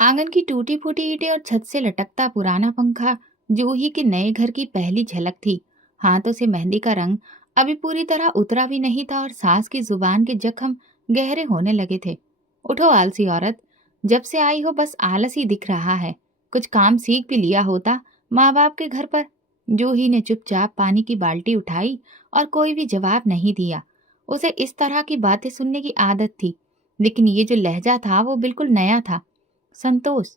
आंगन की टूटी फूटी ईंटें और छत से लटकता पुराना पंखा जूही के नए घर की पहली झलक थी। हाथों से मेहंदी का रंग अभी पूरी तरह उतरा भी नहीं था और सास की जुबान के जख्म गहरे होने लगे थे। उठो आलसी औरत, जब से आई हो बस आलस ही दिख रहा है। कुछ काम सीख भी लिया होता माँ बाप के घर पर। जूही ने चुपचाप पानी की बाल्टी उठाई और कोई भी जवाब नहीं दिया। उसे इस तरह की बातें सुनने की आदत थी, लेकिन ये जो लहजा था वो बिल्कुल नया था। संतोष,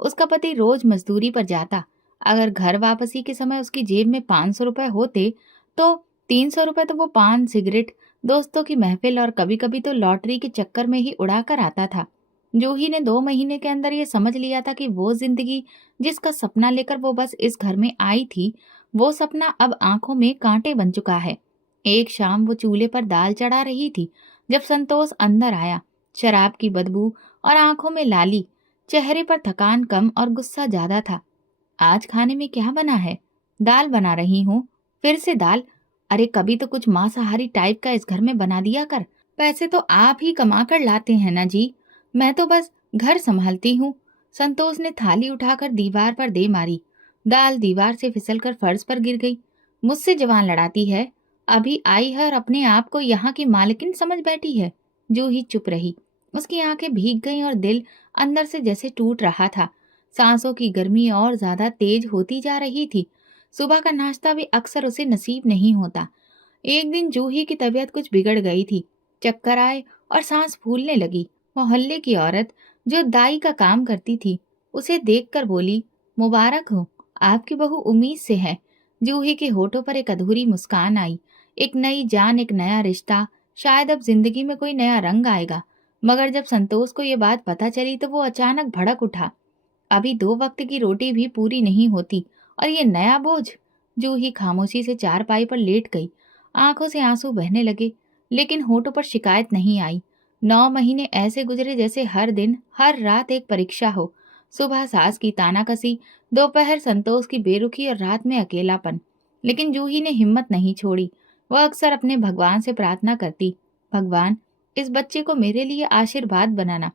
उसका पति रोज मजदूरी पर जाता। अगर घर वापसी के समय उसकी जेब में 500 रुपए होते तो 300 रुपए तो वो पान, सिगरेट, दोस्तों की महफिल और कभी कभी तो लॉटरी के चक्कर में ही उड़ा कर आता था। जूही ने 2 महीने के अंदर ये समझ लिया था कि वो जिंदगी जिसका सपना लेकर वो बस इस घर में आई थी, वो सपना अब आंखों में कांटे बन चुका है। एक शाम वो चूल्हे पर दाल चढ़ा रही थी जब संतोष अंदर आया। शराब की बदबू और आंखों में लाली, चेहरे पर थकान कम और गुस्सा ज्यादा था। आज खाने में क्या बना है? दाल बना रही हूँ। फिर से दाल? अरे कभी तो कुछ मांसाहारी टाइप का इस घर में बना दिया कर। पैसे तो आप ही कमा कर लाते हैं ना जी, मैं तो बस घर संभालती हूँ। संतोष ने थाली उठाकर दीवार पर दे मारी। दाल दीवार से फिसलकर फर्श पर गिर गई। मुझसे जवान लड़ाती है। अभी आई है और अपने आप को यहाँ की मालकिन समझ बैठी है। जूही चुप रही। उसकी आंखें भीग गईं और दिल अंदर से जैसे टूट रहा था। सांसों की गर्मी और ज्यादा तेज होती जा रही थी। सुबह का नाश्ता भी अक्सर उसे नसीब नहीं होता। एक दिन जूही की तबीयत कुछ बिगड़ गई थी। चक्कर आए और सांस फूलने लगी। मोहल्ले की औरत जो दाई का काम करती थी उसे देखकर बोली, मुबारक हो, आपकी बहू उम्मीद से है। जूही के होठों पर एक अधूरी मुस्कान आई। एक नई जान, एक नया रिश्ता। शायद अब जिंदगी में कोई नया रंग आएगा। मगर जब संतोष को ये बात पता चली तो वो अचानक भड़क उठा। अभी 2 वक्त की रोटी भी पूरी नहीं होती और ये नया बोझ। जूही खामोशी से चारपाई पर लेट गई। आंखों से आंसू बहने लगे, लेकिन होठों पर शिकायत नहीं आई। 9 महीने ऐसे गुजरे जैसे हर दिन, हर रात एक परीक्षा हो। सुबह सास की तानाकसी, दोपहर संतोष की बेरुखी और रात में अकेलापन। लेकिन जूही ने हिम्मत नहीं छोड़ी। वह अक्सर अपने भगवान से प्रार्थना करती, भगवान, इस बच्चे को मेरे लिए आशीर्वाद बनाना,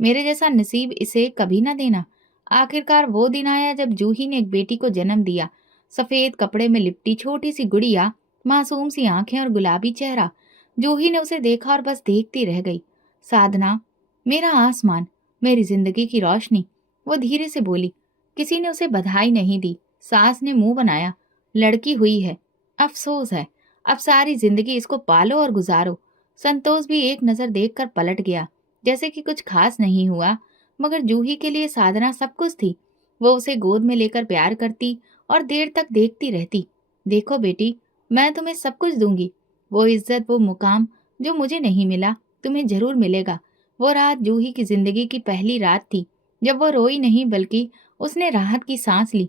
मेरे जैसा नसीब इसे कभी ना देना। आखिरकार वो दिन आया जब जूही ने एक बेटी को जन्म दिया। सफेद कपड़े में लिपटी छोटी सी गुड़िया, मासूम सी आंखें और गुलाबी चेहरा। जूही ने उसे देखा और बस देखती रह गई। साधना, मेरा आसमान, मेरी जिंदगी की रोशनी। वो धीरे से बोली। किसी ने उसे बधाई नहीं दी। सास ने मुंह बनाया। लड़की हुई है, अफसोस है, अब सारी जिंदगी इसको पालो और गुजारो। संतोष भी एक नजर देखकर पलट गया, जैसे कि कुछ खास नहीं हुआ। मगर जूही के लिए साधना सब कुछ थी। वो उसे गोद में लेकर प्यार करती और देर तक देखती रहती। देखो बेटी, मैं तुम्हें सब कुछ दूंगी। वो इज्जत, वो मुकाम जो मुझे नहीं मिला, तुम्हें जरूर मिलेगा। वो रात जूही की जिंदगी की पहली रात थी जब वो रोई नहीं, बल्कि उसने राहत की सांस ली।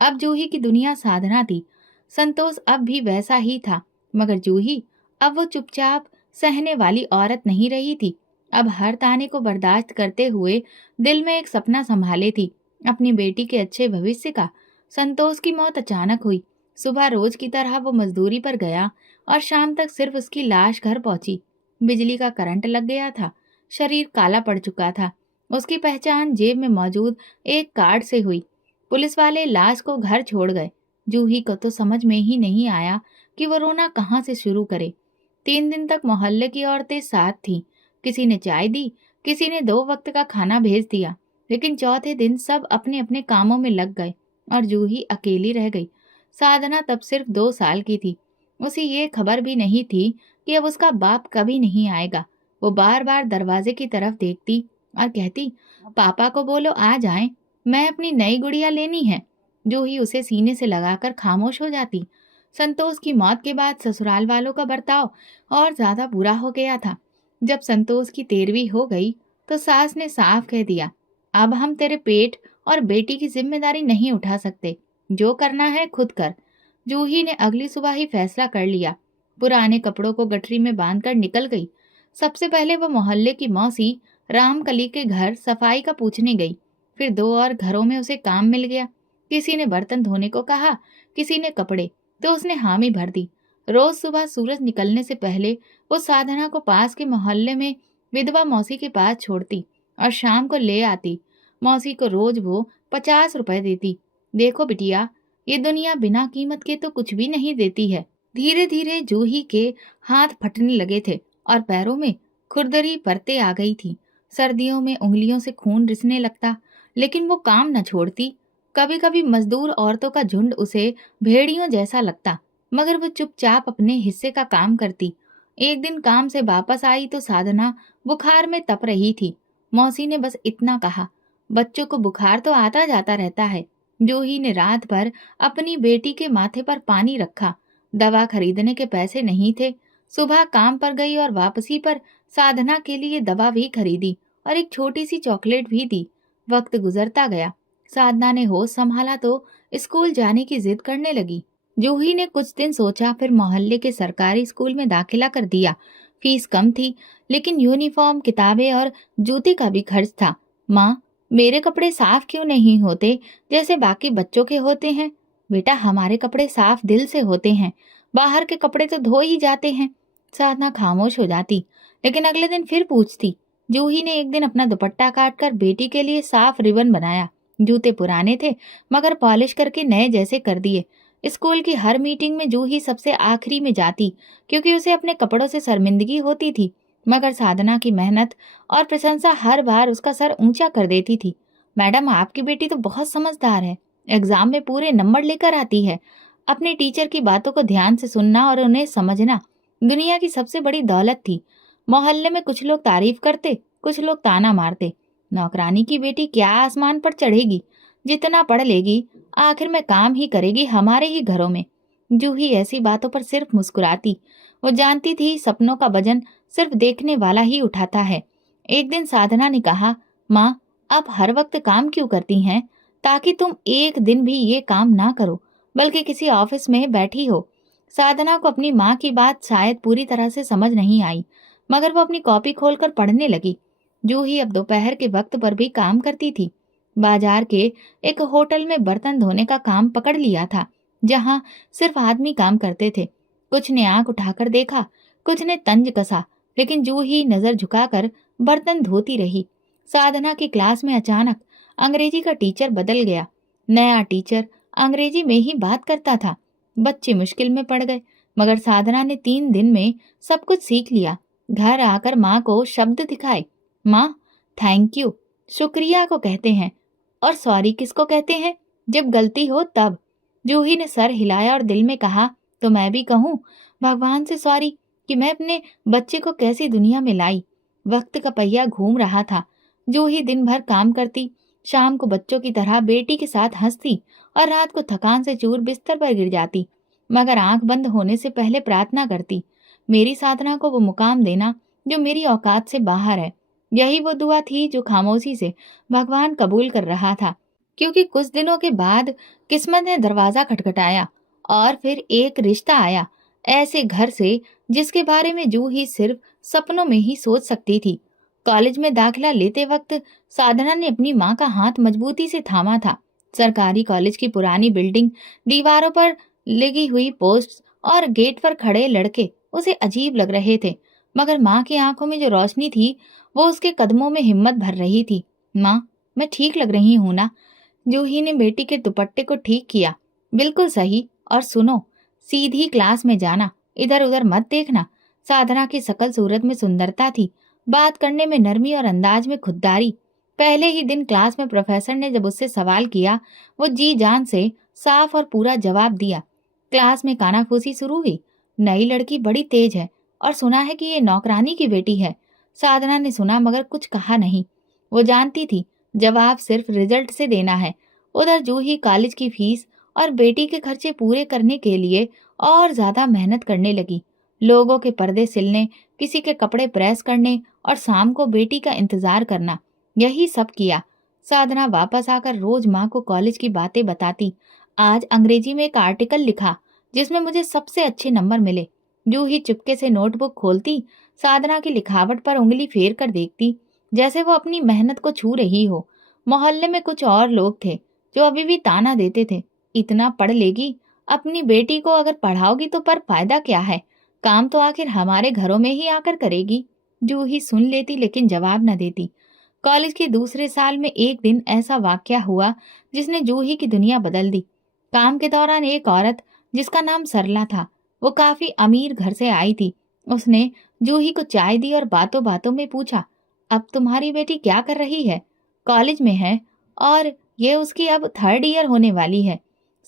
अब जूही की दुनिया साधना थी। संतोष अब भी वैसा ही था, मगर जूही, अब वो चुपचाप सहने वाली औरत नहीं रही थी। अब हर ताने को बर्दाश्त करते हुए दिल में एक सपना संभाले थी, अपनी बेटी के अच्छे भविष्य का। संतोष की मौत अचानक हुई। सुबह रोज की तरह वो मजदूरी पर गया और शाम तक सिर्फ उसकी लाश घर पहुंची। बिजली का करंट लग गया था। शरीर काला पड़ चुका था। उसकी पहचान जेब में मौजूद एक कार्ड से हुई। पुलिस वाले लाश को घर छोड़ गए। जूही को तो समझ में ही नहीं आया कि वो रोना कहाँ से शुरू करे। 3 दिन तक मोहल्ले की औरतें साथ थीं। किसी ने चाय दी, किसी ने 2 वक्त का खाना भेज दिया। लेकिन चौथे दिन सब अपने अपने कामों में लग गए और जूही अकेली रह गई। साधना तब सिर्फ 2 साल की थी। उसे ये खबर भी नहीं थी कि अब उसका बाप कभी नहीं आएगा। वो बार बार दरवाजे की तरफ देखती और कहती, पापा को बोलो आ जाएं, मैं अपनी नई गुड़िया लेनी है। जूही उसे सीने से लगाकर खामोश हो जाती। संतोष की मौत के बाद ससुराल वालों का बर्ताव और ज्यादा बुरा हो गया था। जब संतोष की 13वीं हो गई तो सास ने साफ कह दिया, अब हम तेरे पेट और बेटी की जिम्मेदारी नहीं उठा सकते, जो करना है खुद कर। जूही ने अगली सुबह ही फैसला कर लिया। पुराने कपड़ों को गठरी में बांधकर निकल गई। सबसे पहले वो मोहल्ले की मौसी रामकली के घर सफाई का पूछने गई। फिर 2 और घरों में उसे काम मिल गया। किसी ने बर्तन धोने को कहा, किसी ने कपड़े, तो उसने हामी भर दी। रोज सुबह सूरज निकलने से पहले वो साधना को पास के मोहल्ले में विधवा मौसी के पास छोड़ती और शाम को ले आती। मौसी को रोज वो 50 रुपए देती। देखो बिटिया, ये दुनिया बिना कीमत के तो कुछ भी नहीं देती है। धीरे धीरे जूही के हाथ फटने लगे थे और पैरों में खुरदरी परतें आ गई थी। सर्दियों में उंगलियों से खून रिसने लगता, लेकिन वो काम न छोड़ती। कभी कभी मजदूर औरतों का झुंड उसे भेड़ियों जैसा लगता, मगर वो चुपचाप अपने हिस्से का काम करती। एक दिन काम से वापस आई तो साधना बुखार में तप रही थी। मौसी ने बस इतना कहा, बच्चों को बुखार तो आता जाता रहता है। जूही ने रात भर अपनी बेटी के माथे पर पानी रखा। दवा खरीदने के पैसे नहीं थे। सुबह काम पर गई और वापसी पर साधना के लिए दवा भी खरीदी और एक छोटी सी चॉकलेट भी दी। वक्त गुजरता गया। साधना ने होश संभाला तो स्कूल जाने की जिद करने लगी। जूही ने कुछ दिन सोचा, फिर मोहल्ले के सरकारी स्कूल में दाखिला कर दिया। फीस कम थी, लेकिन यूनिफॉर्म, किताबें और जूते का भी खर्च था। माँ, मेरे कपड़े साफ क्यों नहीं होते जैसे बाकी बच्चों के होते हैं? बेटा, हमारे कपड़े साफ दिल से होते हैं, बाहर के कपड़े तो धो ही जाते हैं। साधना खामोश हो जाती, लेकिन अगले दिन फिर पूछती। जूही ने एक दिन अपना दुपट्टा काट कर बेटी के लिए साफ रिबन बनाया। जूते पुराने थे, मगर पॉलिश करके नए जैसे कर दिए। स्कूल की हर मीटिंग में जूही सबसे आखिरी में जाती, क्योंकि उसे अपने कपड़ों से शर्मिंदगी होती थी। मगर साधना की मेहनत और प्रशंसा हर बार उसका सर ऊंचा कर देती थी। मैडम, आपकी बेटी तो बहुत समझदार है, एग्जाम में पूरे नंबर लेकर आती है। अपने टीचर की बातों को ध्यान से सुनना और उन्हें समझना दुनिया की सबसे बड़ी दौलत थी। मोहल्ले में कुछ लोग तारीफ करते, कुछ लोग ताना मारते। नौकरानी की बेटी क्या आसमान पर चढ़ेगी, जितना पढ़ लेगी आखिर में काम ही करेगी हमारे ही घरों में। जूही ऐसी बातों पर सिर्फ मुस्कुराती। वो जानती थी सपनों का वजन सिर्फ देखने वाला ही उठाता है। एक दिन साधना ने कहा, माँ, आप हर वक्त काम क्यों करती हैं? ताकि तुम एक दिन भी ये काम ना करो, बल्कि किसी ऑफिस में बैठी हो। साधना को अपनी माँ की बात शायद पूरी तरह से समझ नहीं आई, मगर वो अपनी कॉपी खोलकर पढ़ने लगी। जूही अब दोपहर के वक्त पर भी काम करती थी। बाजार के एक होटल में बर्तन धोने का काम पकड़ लिया था, जहां सिर्फ आदमी काम करते थे। कुछ ने आंख उठाकर देखा, कुछ ने तंज कसा, लेकिन जूही नजर झुकाकर बर्तन धोती रही। साधना की क्लास में अचानक अंग्रेजी का टीचर बदल गया। नया टीचर अंग्रेजी में ही बात करता था। बच्चे मुश्किल में पड़ गए, मगर साधना ने 3 दिन में सब कुछ सीख लिया। घर आकर माँ को शब्द दिखाए। माँ, थैंक यू शुक्रिया को कहते हैं, और सॉरी किसको कहते हैं? जब गलती हो तब। जूही ने सर हिलाया और दिल में कहा, तो मैं भी कहूँ भगवान से सॉरी कि मैं अपने बच्चे को कैसी दुनिया में लाई। वक्त का पहिया घूम रहा था। जूही दिन भर काम करती, शाम को बच्चों की तरह बेटी के साथ हंसती और रात को थकान से चूर बिस्तर पर गिर जाती, मगर आंख बंद होने से पहले प्रार्थना करती, मेरी साधना को वो मुकाम देना जो मेरी औकात से बाहर है। यही वो दुआ थी जो खामोशी से भगवान कबूल कर रहा था। क्योंकि कुछ दिनों के बाद किस्मत ने दरवाजा खटखटाया और फिर एक रिश्ता आया, ऐसे घर से जिसके बारे में जूही सिर्फ सपनों में ही सोच सकती थी। कॉलेज में दाखिला लेते वक्त साधना ने अपनी माँ का हाथ मजबूती से थामा था। सरकारी कॉलेज की पुरानी बिल्डिंग, दीवारों पर लगी हुई पोस्ट्स और गेट पर खड़े लड़के उसे अजीब लग रहे थे, मगर माँ की आंखों में जो रोशनी थी वो उसके कदमों में हिम्मत भर रही थी। माँ, मैं ठीक लग रही हूं ना? जूही ने बेटी के दुपट्टे को ठीक किया। बिल्कुल सही, और सुनो, सीधी क्लास में जाना, इधर उधर मत देखना। साधना की शकल सूरत में सुंदरता थी, बात करने में नरमी और अंदाज में खुददारी। पहले ही दिन क्लास में प्रोफेसर ने जब उससे सवाल किया, वो जी जान से साफ और पूरा जवाब दिया। क्लास में कानाफूसी शुरू हुई। नई लड़की बड़ी तेज है और सुना है कि ये नौकरानी की बेटी है। साधना ने सुना मगर कुछ कहा नहीं। वो जानती थी जवाब सिर्फ रिजल्ट से देना है। उधर जूही कॉलेज की फीस और बेटी के खर्चे पूरे करने के लिए और ज्यादा मेहनत करने लगी। लोगों के पर्दे सिलने, किसी के कपड़े प्रेस करने और शाम को बेटी का इंतजार करना, यही सब किया। साधना वापस आकर रोज माँ को कॉलेज की बातें बताती। आज अंग्रेजी में एक आर्टिकल लिखा जिसमें मुझे सबसे अच्छे नंबर मिले। जूही चुपके से नोटबुक खोलती, साधना की लिखावट पर उंगली फेर कर देखती, जैसे वो अपनी मेहनत को छू रही हो। मोहल्ले में कुछ और लोग थे जो अभी भी ताना देते थे, इतना पढ़ लेगी, अपनी बेटी को अगर पढ़ाओगी तो पर फायदा क्या है, काम तो आखिर हमारे घरों में ही आकर करेगी। जूही सुन लेती लेकिन जवाब न देती। कॉलेज के दूसरे साल में एक दिन ऐसा वाकया हुआ जिसने जूही की दुनिया बदल दी। काम के दौरान एक औरत जिसका नाम सरला था, वो काफी अमीर घर से आई थी। उसने जूही को चाय दी और बातों बातों में पूछा, अब तुम्हारी बेटी क्या कर रही है? कॉलेज में है और ये उसकी अब थर्ड ईयर होने वाली है।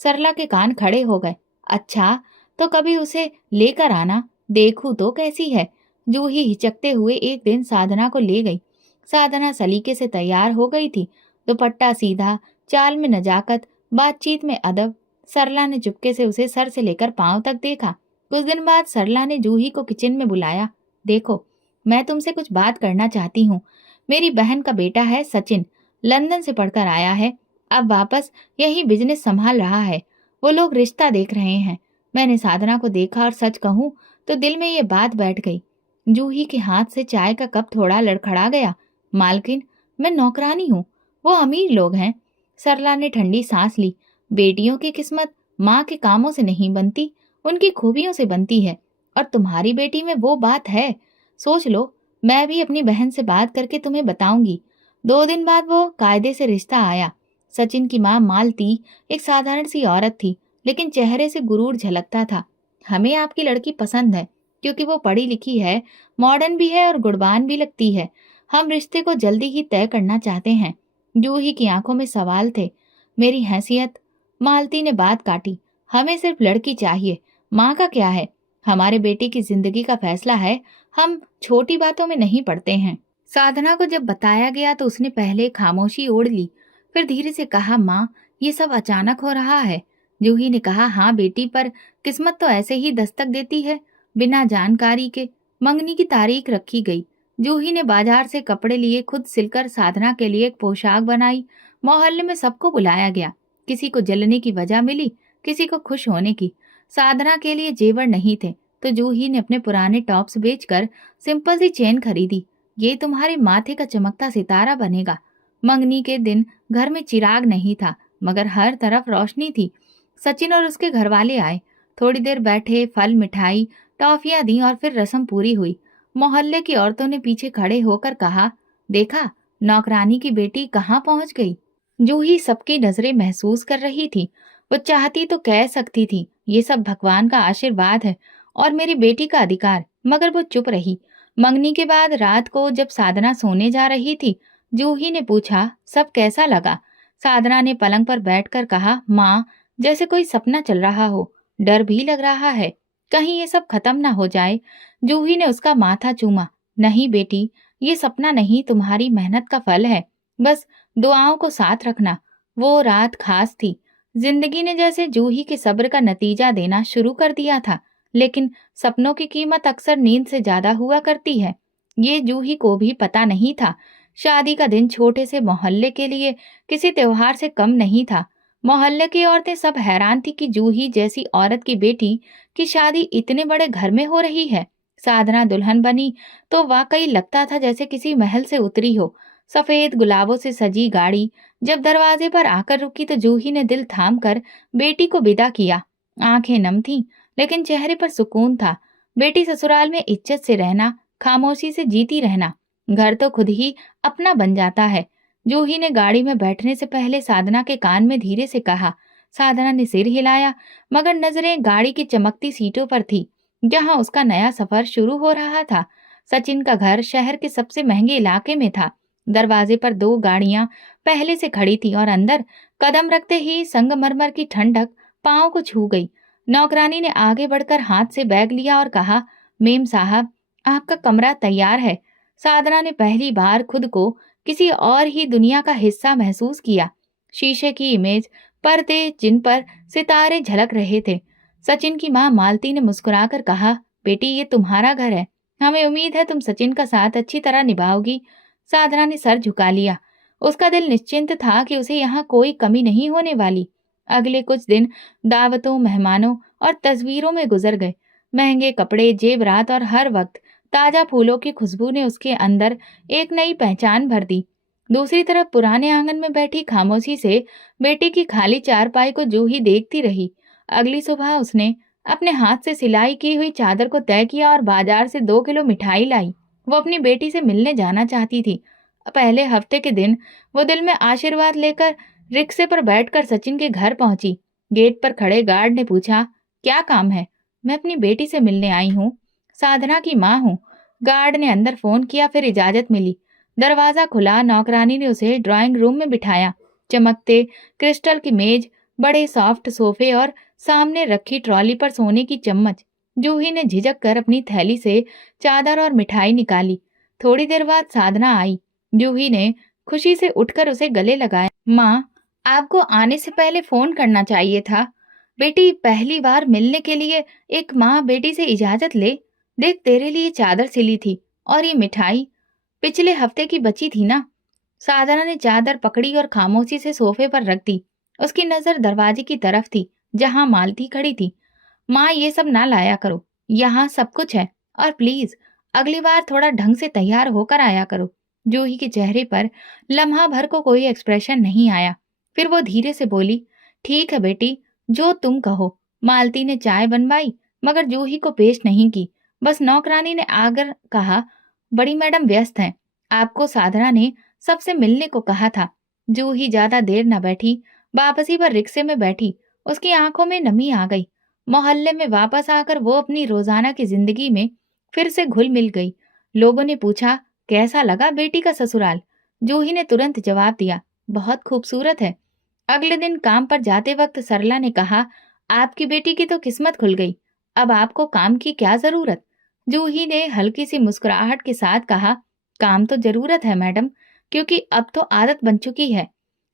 सरला के कान खड़े हो गए। अच्छा, तो कभी उसे लेकर आना, देखूं तो कैसी है। जूही हिचकते हुए एक दिन साधना को ले गई। साधना सलीके से तैयार हो गई थी, दुपट्टा सीधा, चाल में नजाकत, बातचीत में अदब। सरला ने चुपके से उसे सर से लेकर पांव तक देखा। कुछ दिन बाद सरला ने जूही को किचन में बुलाया। देखो, मैं तुमसे कुछ बात करना चाहती हूँ। मेरी बहन का बेटा है सचिन, लंदन से पढ़कर आया है, अब वापस यही बिजनेस संभाल रहा है। वो लोग रिश्ता देख रहे हैं। मैंने साधना को देखा और सच कहूँ तो दिल में ये बात बैठ गई। जूही के हाथ से चाय का कप थोड़ा लड़खड़ा गया। मालकिन, मैं नौकरानी हूँ, वो अमीर लोग हैं। सरला ने ठंडी सांस ली। बेटियों की किस्मत माँ के कामों से नहीं बनती, उनकी खूबियों से बनती है। और तुम्हारी बेटी में वो बात है। सोच लो, मैं भी अपनी बहन से बात करके तुम्हें बताऊंगी। 2 दिन बाद वो कायदे से रिश्ता आया। सचिन की माँ मालती एक साधारण सी औरत थी, लेकिन चेहरे से गुरूर झलकता था। हमें आपकी लड़की पसंद है, क्योंकि वो पढ़ी लिखी है, मॉडर्न भी है और गुणवान भी लगती है। हम रिश्ते को जल्दी ही तय करना चाहते हैं। जूही की आंखों में सवाल थे। मेरी हैसियत? मालती ने बात काटी। हमें सिर्फ लड़की चाहिए, माँ का क्या है। हमारे बेटे की जिंदगी का फैसला है, हम छोटी बातों में नहीं पड़ते हैं। साधना को जब बताया गया तो उसने पहले खामोशी ओढ़ ली, फिर धीरे से कहा, माँ, ये सब अचानक हो रहा है। जूही ने कहा, हाँ बेटी, पर किस्मत तो ऐसे ही दस्तक देती है, बिना जानकारी के। मंगनी की तारीख रखी गई। जूही ने बाजार से कपड़े लिए, खुद सिलकर साधना के लिए एक पोशाक बनाई। मोहल्ले में सबको बुलाया गया। किसी को जलने की वजह मिली, किसी को खुश होने की। साधना के लिए जेवर नहीं थे, तो जूही ने अपने पुराने टॉप्स बेचकर सिंपल सी चेन खरीदी। ये तुम्हारे माथे का चमकता सितारा बनेगा। मंगनी के दिन घर में चिराग नहीं था, मगर हर तरफ रोशनी थी। सचिन और उसके घरवाले आए। थोड़ी देर बैठे, फल, मिठाई, टॉफियां दी और फिर रस्म पूरी हुई। मोहल्ले की औरतों ने पीछे खड़े होकर कहा, देखा, नौकरानी की बेटी कहाँ पहुंच गई। जूही सबकी नजरें महसूस कर रही थी। वो चाहती तो कह सकती थी, ये सब भगवान का आशीर्वाद है और मेरी बेटी का अधिकार, मगर वो चुप रही। मंगनी के बाद रात को जब साधना सोने जा रही थी, जूही ने पूछा, सब कैसा लगा? साधना ने पलंग पर बैठकर कहा, माँ, जैसे कोई सपना चल रहा हो, डर भी लग रहा है, कहीं ये सब खत्म ना हो जाए। जूही ने उसका माथा चूमा। नहीं बेटी, ये सपना नहीं, तुम्हारी मेहनत का फल है। बस दुआओं को साथ रखना। वो रात खास थी। जिंदगी ने जैसे जूही के सब्र का नतीजा देना शुरू कर दिया था, लेकिन सपनों की कीमत अक्सर नींद से ज्यादा हुआ करती है। ये जूही को भी पता नहीं था। शादी का दिन छोटे से मोहल्ले के लिए किसी त्योहार से कम नहीं था। मोहल्ले की औरतें सब हैरान थी कि जूही जैसी औरत की बेटी की शादी इतने बड़े घर में हो रही है। साधना दुल्हन बनी तो वाकई लगता था जैसे किसी महल से उतरी हो। सफेद गुलाबों से सजी गाड़ी जब दरवाजे पर आकर रुकी तो जूही ने दिल थाम कर बेटी को विदा किया। आंखें नम थीं, लेकिन चेहरे पर सुकून था। बेटी ससुराल में इज्जत से रहना, खामोशी से जीती रहना। घर तो खुद ही अपना बन जाता है। जूही ने गाड़ी में बैठने से पहले साधना के कान में धीरे से कहा। साधना ने सिर हिलाया, मगर नजरें गाड़ी की चमकती सीटों पर थी, जहां उसका नया सफर शुरू हो रहा था। सचिन का घर शहर के सबसे महंगे इलाके में था। दरवाजे पर 2 गाड़ियां पहले से खड़ी थी और अंदर कदम रखते ही संगमरमर की ठंडक पांव को छू गई। नौकरानी ने आगे बढ़कर हाथ से बैग लिया और कहा, मेम साहब, आपका कमरा तैयार है। साधना ने पहली बार खुद को किसी और ही दुनिया का हिस्सा महसूस किया। शीशे की इमेज, पर्दे जिन पर सितारे झलक रहे थे। सचिन की माँ मालती ने मुस्कुराकर कहा, बेटी, ये तुम्हारा घर है, हमें उम्मीद है तुम सचिन का साथ अच्छी तरह निभाओगी। साधना ने सर झुका लिया। उसका दिल निश्चिंत था कि उसे यहाँ कोई कमी नहीं होने वाली। अगले कुछ दिन दावतों, मेहमानों और तस्वीरों में गुजर गए। महंगे कपड़े, जेवरात और हर वक्त ताजा फूलों की खुशबू ने उसके अंदर एक नई पहचान भर दी। दूसरी तरफ पुराने आंगन में बैठी खामोशी से बेटी की खाली चारपाई को जूही देखती रही। अगली सुबह उसने अपने हाथ से सिलाई की हुई चादर को तय किया और बाजार से 2 किलो मिठाई लाई। वो अपनी बेटी से मिलने जाना चाहती थी। पहले हफ्ते के दिन वो दिल में आशीर्वाद लेकर रिक्शे पर बैठकर सचिन के घर पहुंची। गेट पर खड़े गार्ड ने पूछा, क्या काम है? मैं अपनी बेटी से मिलने आई हूँ, साधना की माँ हूँ। गार्ड ने अंदर फोन किया, फिर इजाजत मिली। दरवाजा खुला, नौकरानी ने उसे ड्राइंग रूम में बिठाया। चमकते क्रिस्टल की मेज, बड़े सॉफ्ट सोफे और सामने रखी ट्रॉली पर सोने की चम्मच। जूही ने झिझक कर अपनी थैली से चादर और मिठाई निकाली। थोड़ी देर बाद साधना आई। जूही ने खुशी से उठकर उसे गले लगाया। माँ, आपको आने से पहले फोन करना चाहिए था। बेटी, पहली बार मिलने के लिए एक माँ बेटी से इजाजत ले। देख, तेरे लिए चादर सिली थी और ये मिठाई पिछले हफ्ते की बची थी ना। साधना ने चादर पकड़ी और खामोशी से सोफे पर रख दी। उसकी नजर दरवाजे की तरफ थी, जहां मालती खड़ी थी। माँ, ये सब ना लाया करो, यहाँ सब कुछ है। और प्लीज अगली बार थोड़ा ढंग से तैयार होकर आया करो। जूही के चेहरे पर लम्हा भर को कोई एक्सप्रेशन नहीं आया। फिर वो धीरे से बोली, ठीक है बेटी, जो तुम कहो। मालती ने चाय बनवाई, मगर जूही को पेश नहीं की। बस नौकरानी ने आकर कहा, बड़ी मैडम व्यस्त हैं, आपको साधना ने सबसे मिलने को कहा था। जूही ज्यादा देर न बैठी, वापसी पर रिक्शे में बैठी। उसकी आंखों में नमी आ गई। मोहल्ले में वापस आकर वो अपनी रोजाना की जिंदगी में फिर से घुल मिल गई। लोगों ने पूछा, कैसा लगा बेटी का ससुराल? जूही ने तुरंत जवाब दिया, बहुत खूबसूरत है। अगले दिन काम पर जाते वक्त सरला ने कहा, आपकी बेटी की तो किस्मत खुल गई, अब आपको काम की क्या जरूरत? जूही ने हल्की सी मुस्कुराहट के साथ कहा, काम तो जरूरत है मैडम, क्योंकि अब तो आदत बन चुकी है।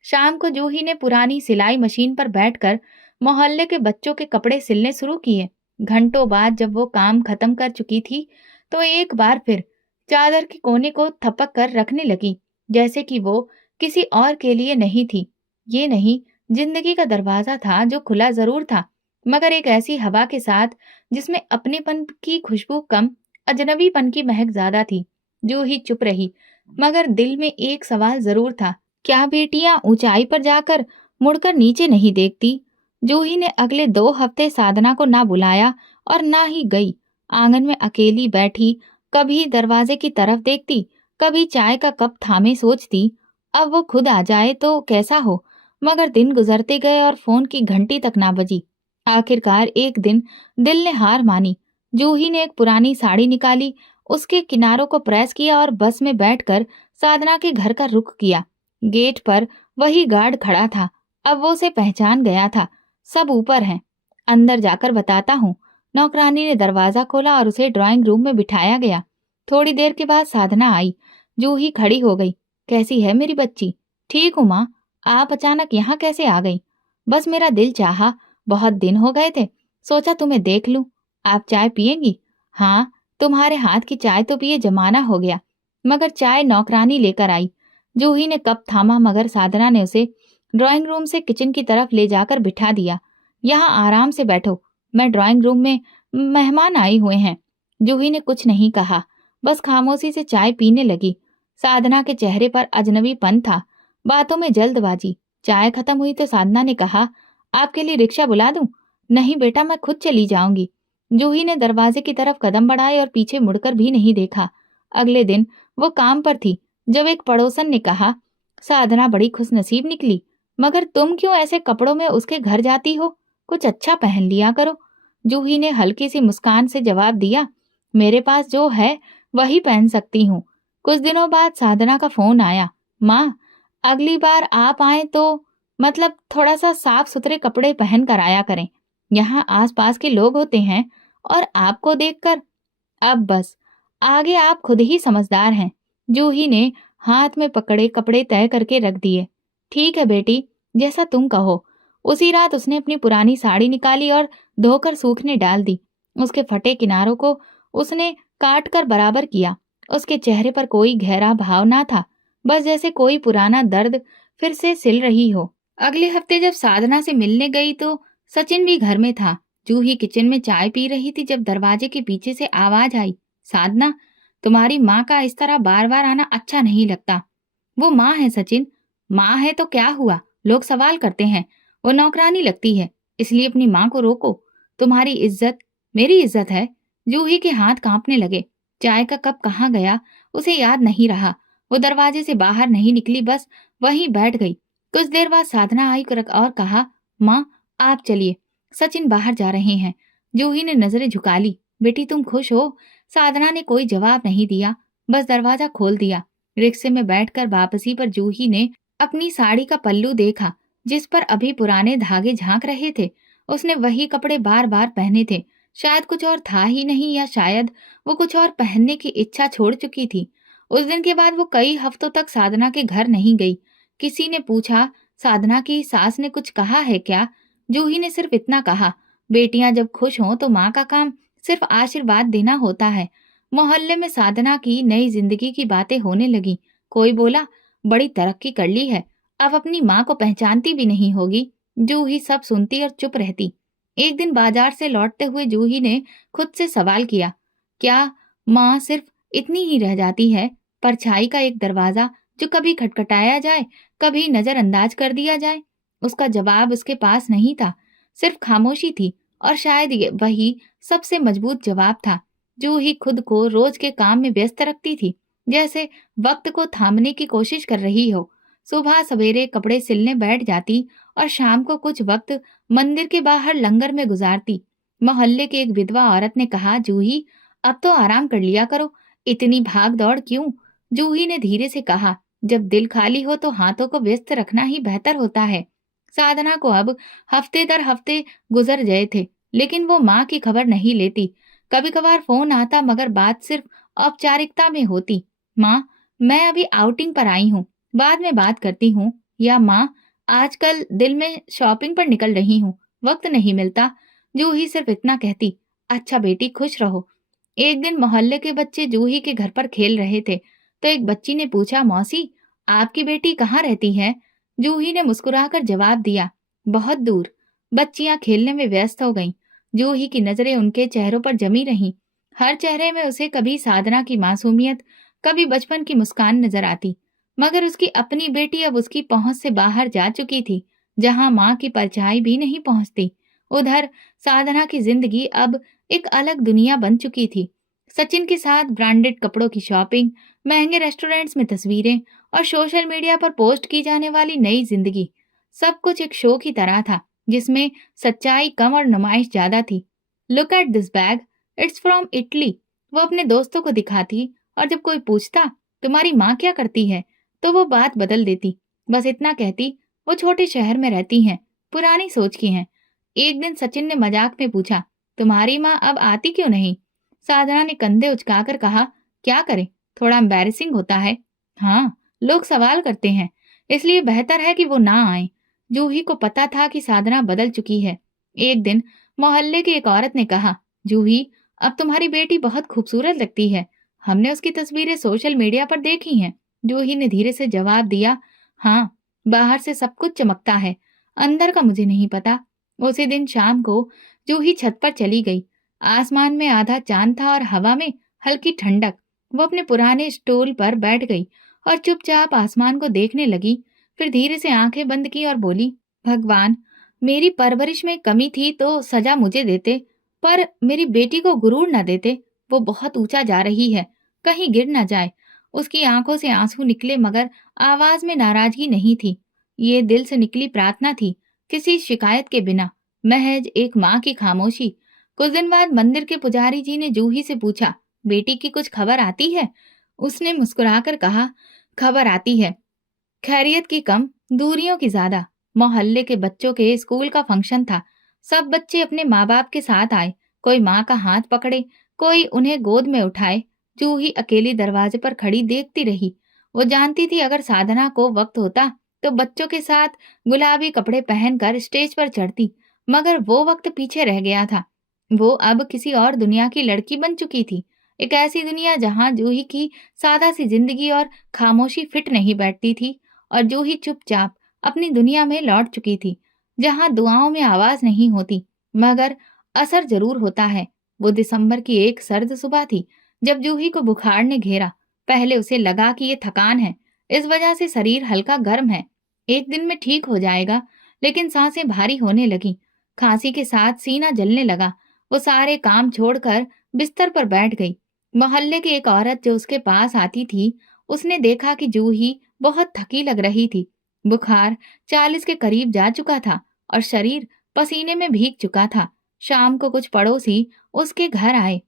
शाम को जूही ने पुरानी सिलाई मशीन पर बैठकर मोहल्ले के बच्चों के कपड़े सिलने शुरू किए। घंटों बाद जब वो काम खत्म कर चुकी थी, तो एक बार फिर चादर के कोने को थपक कर रखने लगी, जैसे कि वो किसी और के लिए नहीं थी। ये नहीं, जिंदगी का दरवाजा था जो खुला जरूर था, मगर एक ऐसी हवा के साथ जिसमें अपनेपन की खुशबू कम, अजनबीपन की महक ज्यादा थी। जूही चुप रही, मगर दिल में एक सवाल जरूर था, क्या बेटियां ऊंचाई पर जाकर मुड़कर नीचे नहीं देखती? जूही ने अगले 2 हफ्ते साधना को ना बुलाया और ना ही गई। आंगन में अकेली बैठी, कभी दरवाजे की तरफ देखती, कभी चाय का कप थामे सोचती, अब वो खुद आ जाए तो कैसा हो। मगर दिन गुजरते गए और फोन की घंटी तक ना बजी। आखिरकार एक दिन दिल ने हार मानी। जूही ने एक पुरानी साड़ी निकाली, उसके किनारों को प्रेस किया और बस में बैठकर साधना के घर का रुख किया। गेट पर वही गार्ड खड़ा था। अब वो उसे पहचान गया था। सब ऊपर हैं, अंदर जाकर बताता हूँ। नौकरानी ने दरवाजा खोला और उसे ड्राइंग रूम में बिठाया गया। थोड़ी देर के बाद साधना आई। जूही खड़ी हो गई। कैसी है मेरी बच्ची? ठीक हूँ माँ। आप अचानक यहाँ कैसे आ गई? बस मेरा दिल चाहा, बहुत दिन हो गए थे, सोचा तुम्हें देख लूं। आप चाय पिएंगी? हाँ, तुम्हारे हाथ की चाय तो पिए जमाना हो गया। मगर चाय नौकरानी लेकर आई। जूही ने कप थामा, मगर साधना ने उसे ड्राइंग रूम से किचन की तरफ ले जाकर बिठा दिया। यहाँ आराम से बैठो, मैं ड्राइंग रूम में मेहमान आए हुए हैं। जूही ने कुछ नहीं कहा, बस खामोशी से चाय पीने लगी। साधना के चेहरे पर अजनबीपन था, बातों में जल्दबाजी। चाय खत्म हुई तो साधना ने कहा, आपके लिए रिक्शा बुला दूं? नहीं बेटा, मैं खुद चली जाऊंगी। जूही ने दरवाजे की तरफ कदम बढ़ाए और पीछे मुड़कर भी नहीं देखा। अगले दिन वो काम पर थी, जब एक पड़ोसन ने कहा, साधना बड़ी खुशनसीब निकली, मगर तुम क्यों ऐसे कपड़ों में उसके घर जाती हो? कुछ अच्छा पहन लिया करो। जूही ने हल्की सी मुस्कान से जवाब दिया, मेरे पास जो है वही पहन सकती हूँ। कुछ दिनों बाद साधना का फोन आया, माँ, अगली बार आप आए तो मतलब थोड़ा सा साफ सुथरे कपड़े पहन कर आया करें। यहाँ आसपास के लोग होते हैं और आपको देखकर अब बस, आगे आप खुद ही समझदार हैं। जूही ने हाथ में पकड़े कपड़े तय करके रख दिए। ठीक है बेटी, जैसा तुम कहो। उसी रात उसने अपनी पुरानी साड़ी निकाली और धोकर सूखने डाल दी। उसके फटे किनारों को उसने काट कर बराबर किया। उसके चेहरे पर कोई गहरा भाव ना था, बस जैसे कोई पुराना दर्द फिर से सिल रही हो। अगले हफ्ते जब साधना से मिलने गई तो सचिन भी घर में था। जूही किचन में चाय पी रही थी जब दरवाजे के पीछे से आवाज आई, साधना, तुम्हारी माँ का इस तरह बार बार आना अच्छा नहीं लगता। वो माँ है सचिन, माँ है तो क्या हुआ, लोग सवाल करते हैं। वो नौकरानी लगती है, इसलिए अपनी माँ को रोको। तुम्हारी इज्जत मेरी इज्जत है। जूही के हाथ कांपने लगे। चाय का कप कहाँ गया उसे याद नहीं रहा। वो दरवाजे से बाहर नहीं निकली, बस वहीं बैठ गई। कुछ देर बाद साधना आई और कहा, माँ आप चलिए, सचिन बाहर जा रहे हैं। जूही ने नजरें झुका ली। बेटी तुम खुश हो? साधना ने कोई जवाब नहीं दिया, बस दरवाजा खोल दिया। रिक्शे में बैठकर वापसी पर जूही ने अपनी साड़ी का पल्लू देखा, जिस पर अभी पुराने धागे झांक रहे थे। उसने वही कपड़े बार बार पहने थे। शायद कुछ और था ही नहीं, या शायद वो कुछ और पहनने की इच्छा छोड़ चुकी थी। उस दिन के बाद वो कई हफ्तों तक साधना के घर नहीं गई। किसी ने पूछा, साधना की सास ने कुछ कहा है क्या? जूही ने सिर्फ इतना कहा, बेटियां जब खुश हों तो माँ का काम सिर्फ आशीर्वाद देना होता है। मोहल्ले में साधना की नई जिंदगी की बातें होने लगी। कोई बोला, बड़ी तरक्की कर ली है, अब अपनी माँ को पहचानती भी नहीं होगी। जूही सब सुनती और चुप रहती। एक दिन बाजार से लौटते हुए जूही ने खुद से सवाल किया, क्या माँ सिर्फ इतनी ही रह जाती है? परछाई का एक दरवाजा जो कभी खटखटाया जाए, कभी नजरअंदाज कर दिया जाए। उसका जवाब उसके पास नहीं था, सिर्फ खामोशी थी। और शायद ये वही सबसे मजबूत जवाब था। जूही खुद को रोज के काम में व्यस्त रखती थी, जैसे वक्त को थामने की कोशिश कर रही हो। सुबह सवेरे कपड़े सिलने बैठ जाती और शाम को कुछ वक्त मंदिर के बाहर लंगर में गुजारती। मोहल्ले की एक विधवा औरत ने कहा, जूही अब तो आराम कर लिया करो, इतनी भाग दौड़ क्यों? जूही ने धीरे से कहा, जब दिल खाली हो तो हाथों को व्यस्त रखना ही बेहतर होता है। साधना को अब हफ्ते दर हफ्ते गुजर गए थे, लेकिन वो माँ की खबर नहीं लेती। कभी कभार फोन आता, मगर बात सिर्फ औपचारिकता में होती। माँ मैं अभी आउटिंग पर आई हूँ, बाद में बात करती हूँ। या माँ आजकल दिल में शॉपिंग पर निकल रही हूँ, वक्त नहीं मिलता। जूही सिर्फ इतना कहती, अच्छा बेटी खुश रहो। एक दिन मोहल्ले के बच्चे जूही के घर पर खेल रहे थे, तो एक बच्ची ने पूछा, मौसी आपकी बेटी कहाँ रहती है? जूही ने मुस्कुराकर जवाब दिया, बहुत दूर। बच्चियां खेलने में व्यस्त हो गईं। जूही की नजरें उनके चेहरों पर जमी रहीं। हर चेहरे में उसे कभी साधना की मासूमियत, कभी बचपन की मुस्कान नजर आती। मगर उसकी अपनी बेटी अब उसकी पहुंच से बाहर जा चुकी थी, जहां माँ की परछाई भी नहीं पहुंचती। उधर साधना की जिंदगी अब एक अलग दुनिया बन चुकी थी। सचिन के साथ ब्रांडेड कपड़ों की शॉपिंग, महंगे रेस्टोरेंट्स में तस्वीरें और सोशल मीडिया पर पोस्ट की जाने वाली नई जिंदगी, सब कुछ एक शो की तरह था, जिसमें सच्चाई कम और नुमाइश ज्यादा थी। Look at this bag, it's from Italy, वो अपने दोस्तों को दिखाती। और जब कोई पूछता, तुम्हारी माँ क्या करती है, तो वो बात बदल देती। बस इतना कहती, वो छोटे शहर में रहती हैं, पुरानी सोच की हैं। एक दिन सचिन ने मजाक में पूछा, तुम्हारी माँ अब आती क्यों नहीं? साधना ने कंधे उचकाकर कहा, क्या करें, थोड़ा एम्बैरेसिंग होता है। हाँ, लोग सवाल करते हैं, इसलिए बेहतर है कि वो ना आए। जूही को पता था कि साधना बदल चुकी है। एक दिन मोहल्ले की एक औरत ने कहा, जूही अब तुम्हारी बेटी बहुत खूबसूरत लगती है, हमने उसकी तस्वीरें सोशल मीडिया पर देखी हैं। जूही ने धीरे से जवाब दिया, हाँ, बाहर से सब कुछ चमकता है, अंदर का मुझे नहीं पता। उसी दिन शाम को जूही छत पर चली गई। आसमान में आधा चांद था और हवा में हल्की ठंडक। वो अपने पुराने स्टूल पर बैठ गई और चुपचाप आसमान को देखने लगी। फिर धीरे से आंखें बंद की और बोली, भगवान, मेरी परवरिश में कमी थी तो सजा मुझे देते, पर मेरी बेटी को गुरूर न देते। वो बहुत ऊंचा जा रही है, कहीं गिर न जाए। उसकी आंखों से आंसू निकले, मगर आवाज में नाराजगी नहीं थी। ये दिल से निकली प्रार्थना थी, किसी शिकायत के बिना, महज एक माँ की खामोशी। कुछ दिन बाद मंदिर के पुजारी जी ने जूही से पूछा, बेटी की कुछ खबर आती है? उसने मुस्कुराकर कहा, खबर आती है, खैरियत की कम, दूरियों की ज्यादा। मोहल्ले के बच्चों के स्कूल का फंक्शन था। सब बच्चे अपने माँ बाप के साथ आए। कोई माँ का हाथ पकड़े, कोई उन्हें गोद में उठाए। जूही अकेली दरवाजे पर खड़ी देखती रही। वो जानती थी, अगर साधना को वक्त होता तो बच्चों के साथ गुलाबी कपड़े पहनकर स्टेज पर चढ़ती, मगर वो वक्त पीछे रह गया था। वो अब किसी और दुनिया की लड़की बन चुकी थी, एक ऐसी दुनिया जहां जूही की सादा सी जिंदगी और खामोशी फिट नहीं बैठती थी। और जूही चुपचाप अपनी दुनिया में लौट चुकी थी, जहां दुआओं में आवाज नहीं होती, मगर असर जरूर होता है। वो दिसंबर की एक सर्द सुबह थी, जब जूही को बुखार ने घेरा। पहले उसे लगा कि ये थकान है, इस वजह से शरीर हल्का गर्म है, एक दिन में ठीक हो जाएगा। लेकिन सांसें भारी होने लगी, खांसी के साथ सीना जलने लगा। वो सारे काम छोड़कर बिस्तर पर बैठ गई। मोहल्ले की एक औरत जो उसके पास आती थी, उसने देखा कि जूही बहुत थकी लग रही थी। बुखार 40 के करीब जा चुका था और शरीर पसीने में भीग चुका था। शाम को कुछ पड़ोसी उसके घर आए।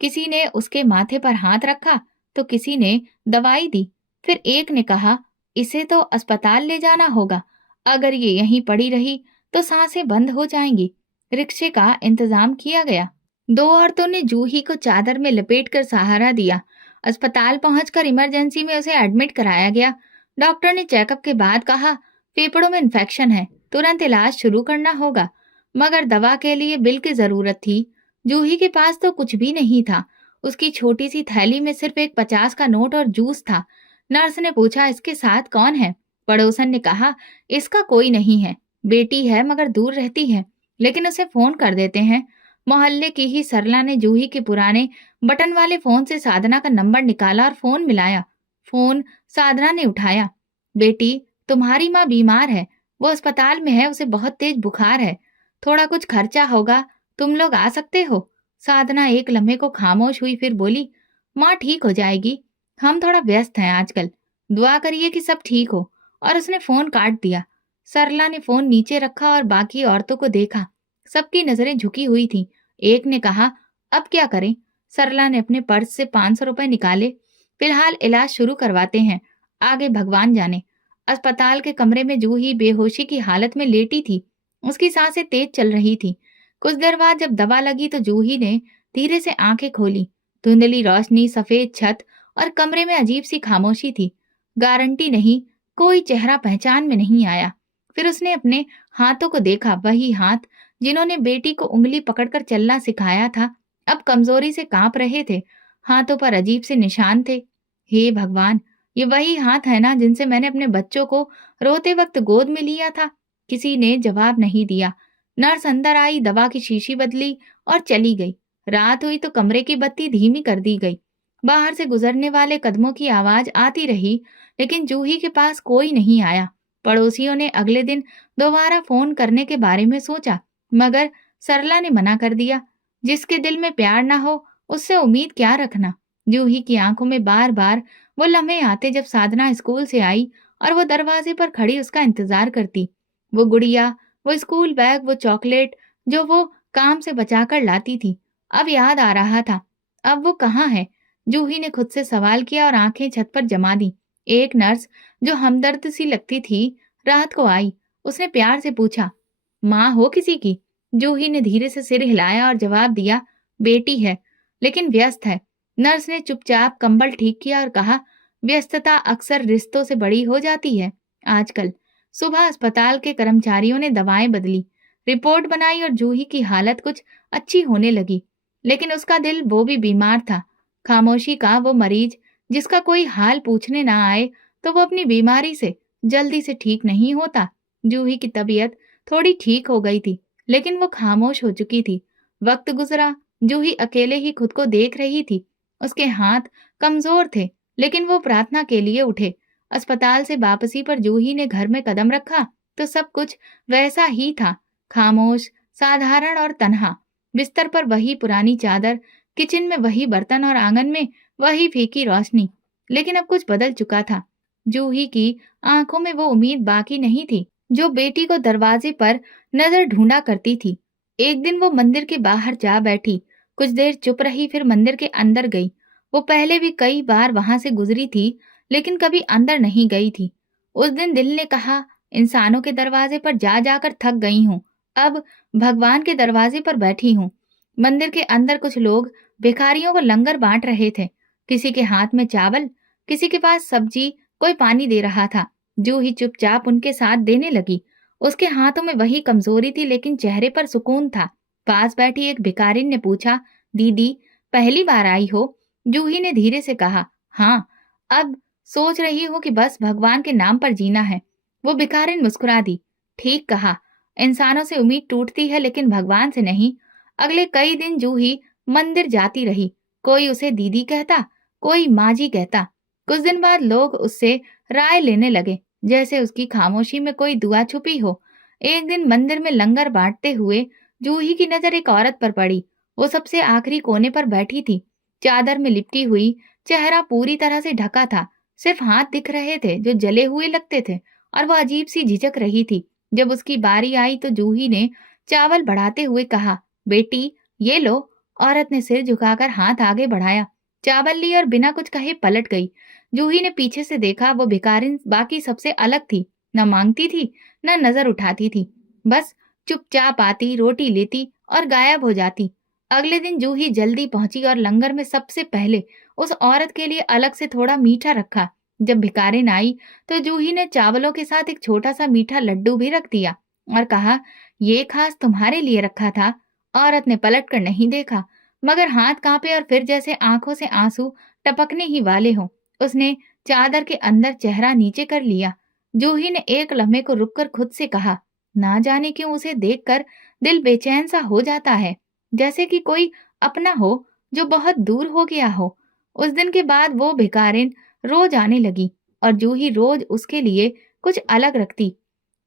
किसी ने उसके माथे पर हाथ रखा तो किसी ने दवाई दी। फिर एक ने कहा, इसे तो अस्पताल ले जाना होगा, अगर ये यहीं पड़ी रही तो सांसें बंद हो जाएंगी। रिक्शे का इंतजाम किया गया। दो औरतों ने जूही को चादर में लपेटकर सहारा दिया। अस्पताल पहुंचकर इमरजेंसी में उसे एडमिट कराया गया। डॉक्टर ने चेकअप के बाद कहा, फेफड़ों में इन्फेक्शन है, तुरंत इलाज शुरू करना होगा। मगर दवा के लिए बिल की जरूरत थी। जूही के पास तो कुछ भी नहीं था। उसकी छोटी सी थैली में सिर्फ एक 50 का नोट और जूस था। नर्स ने पूछा, इसके साथ कौन है? पड़ोसन ने कहा, इसका कोई नहीं है, बेटी है मगर दूर रहती है, लेकिन उसे फोन कर देते हैं। मोहल्ले की ही सरला ने जूही के पुराने बटन वाले फोन से साधना का नंबर निकाला और फोन मिलाया। फोन साधना ने उठाया। बेटी, तुम्हारी माँ बीमार है, वो अस्पताल में है, उसे बहुत तेज बुखार है, थोड़ा कुछ खर्चा होगा, तुम लोग आ सकते हो? साधना एक लम्हे को खामोश हुई, फिर बोली, माँ ठीक हो जाएगी, हम थोड़ा व्यस्त हैं आजकल, दुआ करिए कि सब ठीक हो। और उसने फोन काट दिया। सरला ने फोन नीचे रखा और बाकी औरतों को देखा। सबकी नजरें झुकी हुई थीं। एक ने कहा, अब क्या करें? सरला ने अपने पर्स से 500 रुपए निकाले। फिलहाल इलाज शुरू करवाते हैं, आगे भगवान जाने। अस्पताल के कमरे में जूही बेहोशी की हालत में लेटी थी। उसकी सांसें तेज चल रही थी। कुछ देर बाद जब दवा लगी तो जूही ने धीरे से आंखें खोली। धुंधली रोशनी, सफेद छत और कमरे में अजीब सी खामोशी थी। गारंटी नहीं, कोई चेहरा पहचान में नहीं आया। फिर उसने अपने हाथों को देखा, वही हाथ जिन्होंने बेटी को उंगली पकड़कर चलना सिखाया था, अब कमजोरी से कांप रहे थे। हाथों पर अजीब से निशान थे। हे भगवान, ये वही हाथ है ना जिनसे मैंने अपने बच्चों को रोते वक्त गोद में लिया था? किसी ने जवाब नहीं दिया। नर्स अंदर आई, दवा की शीशी बदली और चली गई। रात हुई तो कमरे की बत्ती धीमी कर दी गई। बाहर से गुजरने वाले कदमों की आवाज आती रही, लेकिन जूही के पास कोई नहीं आया। पड़ोसियों ने अगले दिन दोबारा फोन करने के बारे में सोचा, मगर सरला ने मना कर दिया। जिसके दिल में प्यार ना हो, उससे उम्मीद क्या रखना? जूही की आंखों में बार बार वो लम्हे आते जब साधना स्कूल से आई और वो दरवाजे पर खड़ी उसका इंतजार करती। वो गुड़िया, वो स्कूल बैग, वो चॉकलेट जो वो काम से बचाकर लाती थी, अब याद आ रहा था। अब वो कहाँ है? जूही ने खुद से सवाल किया और आंखें छत पर जमा दी। एक नर्स जो हमदर्द सी लगती थी, रात को आई। उसने प्यार से पूछा, माँ हो किसी की? जूही ने धीरे से सिर हिलाया और जवाब दिया, बेटी है, लेकिन व्यस्त है। नर्स ने चुपचाप कंबल ठीक किया और कहा, व्यस्तता अक्सर रिश्तों से बड़ी हो जाती है आजकल। सुबह अस्पताल के कर्मचारियों ने दवाएं बदली, रिपोर्ट बनाई और जूही की हालत कुछ अच्छी होने लगी। लेकिन उसका दिल वो भी बीमार था। खामोशी का वो मरीज जिसका कोई हाल पूछने ना आए तो वो अपनी बीमारी से जल्दी से ठीक नहीं होता। जूही की तबीयत थोड़ी ठीक हो गई थी, लेकिन वो खामोश हो चुकी थी। वक्त गुजरा, जूही अकेले ही खुद को देख रही थी। उसके हाथ कमजोर थे, लेकिन वो प्रार्थना के लिए उठे। अस्पताल से वापसी पर जूही ने घर में कदम रखा तो सब कुछ वैसा ही था, खामोश, साधारण और तन्हा। बिस्तर पर वही पुरानी चादर, किचन में वही बर्तन और आंगन में वही फीकी रोशनी। लेकिन अब कुछ बदल चुका था। जूही की आंखों में वो उम्मीद बाकी नहीं थी जो बेटी को दरवाजे पर नजर ढूंढा करती थी। एक दिन वो मंदिर के बाहर जा बैठी, कुछ देर चुप रही, फिर मंदिर के अंदर गई। वो पहले भी कई बार वहां से गुजरी थी, लेकिन कभी अंदर नहीं गई थी। उस दिन दिल ने कहा, इंसानों के दरवाजे पर जा जाकर थक गई हूँ, अब भगवान के दरवाजे पर बैठी हूँ। मंदिर के अंदर कुछ लोग भिखारियों को लंगर बांट रहे थे। किसी के हाथ में चावल, किसी के पास सब्जी, कोई पानी दे रहा था। जूही चुपचाप उनके साथ देने लगी। उसके हाथों में वही कमजोरी थी, लेकिन चेहरे पर सुकून था। पास बैठी एक भिखारिन ने पूछा, दीदी पहली बार आई हो? जूही ने धीरे से कहा, हाँ, अब सोच रही हूँ कि बस भगवान के नाम पर जीना है। वो भिखारिन मुस्कुरा दी, ठीक कहा, इंसानों से उम्मीद टूटती है लेकिन भगवान से नहीं। अगले कई दिन जूही मंदिर जाती रही। कोई उसे दीदी कहता, कोई माँ जी कहता। कुछ दिन बाद लोग उससे राय लेने लगे, जैसे उसकी खामोशी में कोई दुआ छुपी हो। एक दिन मंदिर में लंगर बांटते हुए जूही की नजर एक औरत पर पड़ी। वो सबसे आखिरी कोने पर बैठी थी, चादर में लिपटी हुई, चेहरा पूरी तरह से ढका था, सिर्फ हाथ दिख रहे थे जो जले हुए लगते थे, और वो अजीब सी झिझक रही थी। जब उसकी बारी आई तो जूही ने चावल बढ़ाते हुए कहा, बेटी ये लो। औरत ने सिर झुकाकर हाथ आगे बढ़ाया, चावल ली और बिना कुछ कहे पलट गई। जूही ने पीछे से देखा, वो भिखारिन बाकी सबसे अलग थी, न मांगती थी न नजर उठाती थी, बस चुपचाप आती, रोटी लेती और गायब हो जाती। अगले दिन जूही जल्दी पहुंची और लंगर में सबसे पहले उस औरत के लिए अलग से थोड़ा मीठा रखा। जब भिखारिन आई तो जूही ने चावलों के साथ एक छोटा सा मीठा लड्डू भी रख दिया और कहा, ये खास तुम्हारे लिए रखा था। औरत ने पलट कर नहीं देखा, मगर हाथ कांपे और फिर जैसे आंखों से आंसू टपकने ही वाले हों, उसने चादर के अंदर चेहरा नीचे कर लिया। जूही ने एक लम्हे को रुककर खुद से कहा, ना जाने क्यों उसे देखकर दिल बेचैन सा हो जाता है, जैसे कि कोई अपना हो जो बहुत दूर हो गया हो। उस दिन के बाद वो भिखारिन रोज आने लगी और जूही रोज उसके लिए कुछ अलग रखती।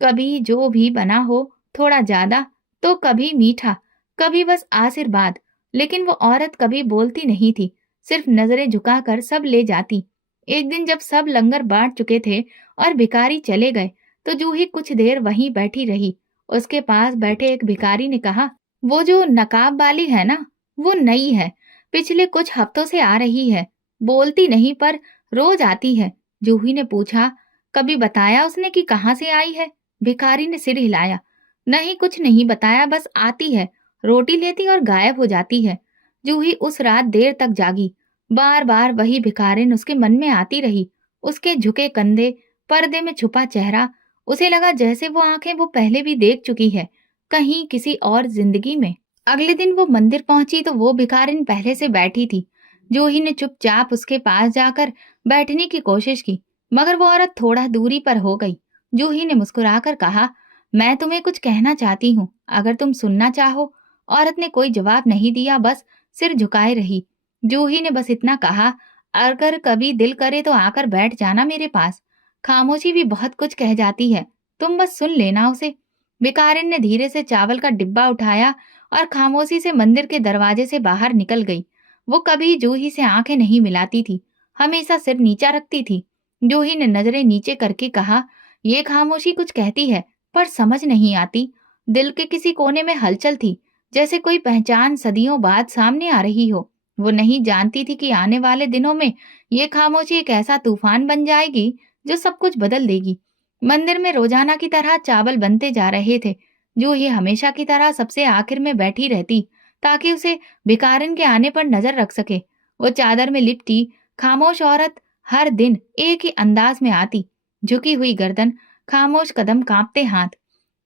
कभी जो भी बना हो थोड़ा ज्यादा, तो कभी मीठा, कभी बस आशीर्वाद। लेकिन वो औरत कभी बोलती नहीं थी, सिर्फ नजरें झुकाकर सब ले जाती। एक दिन जब सब लंगर बांट चुके थे और भिखारी चले गए, तो जूही कुछ देर वहीं बैठी रही। उसके पास बैठे एक भिखारी ने कहा, वो जो नकाब वाली है ना, वो नई है, पिछले कुछ हफ्तों से आ रही है, बोलती नहीं पर रोज आती है। जूही ने पूछा, कभी बताया उसने कि कहाँ से आई है? भिखारी ने सिर हिलाया, नहीं कुछ नहीं बताया, बस आती है, रोटी लेती और गायब हो जाती है। जूही उस रात देर तक जागी, बार बार वही भिखारिन उसके मन में आती रही, उसके झुके कंधे, पर्दे में छुपा चेहरा। उसे लगा जैसे वो आंखें वो पहले भी देख चुकी है, कहीं किसी और जिंदगी में। अगले दिन वो मंदिर पहुंची तो वो भिखारिन पहले से बैठी थी। जूही ने चुपचाप उसके पास जाकर बैठने की कोशिश की, मगर वो औरत थोड़ा दूरी पर हो गई। जूही ने मुस्कुराकर कहा, मैं तुम्हें कुछ कहना चाहती हूँ, अगर तुम सुनना चाहो। औरत ने कोई जवाब नहीं दिया, बस सिर झुकाए रही। जूही ने बस इतना कहा, अगर कभी दिल करे तो आकर बैठ जाना मेरे पास। खामोशी भी बहुत कुछ कह जाती है, तुम बस सुन लेना उसे। भिखारिन ने धीरे से चावल का डिब्बा उठाया और खामोशी से मंदिर के दरवाजे से बाहर निकल गई। वो कभी जूही से आंखें नहीं मिलाती थी, हमेशा सिर नीचा रखती थी। जूही ने नजरें नीचे करके कहा, ये खामोशी कुछ कहती है पर समझ नहीं आती। दिल के किसी कोने में हलचल थी, जैसे कोई पहचान सदियों बाद सामने आ रही हो। वो नहीं जानती थी कि आने वाले दिनों में ये खामोशी एक ऐसा तूफान बन जाएगी जो सब कुछ बदल देगी। मंदिर में रोजाना की तरह चावल बनते जा रहे थे। जूही हमेशा की तरह सबसे आखिर में बैठी रहती, ताकि उसे भिखारिन के आने पर नजर रख सके। वो चादर में लिपटी खामोश औरत हर दिन एक ही अंदाज में आती, झुकी हुई गर्दन, खामोश कदम, कांपते हाथ।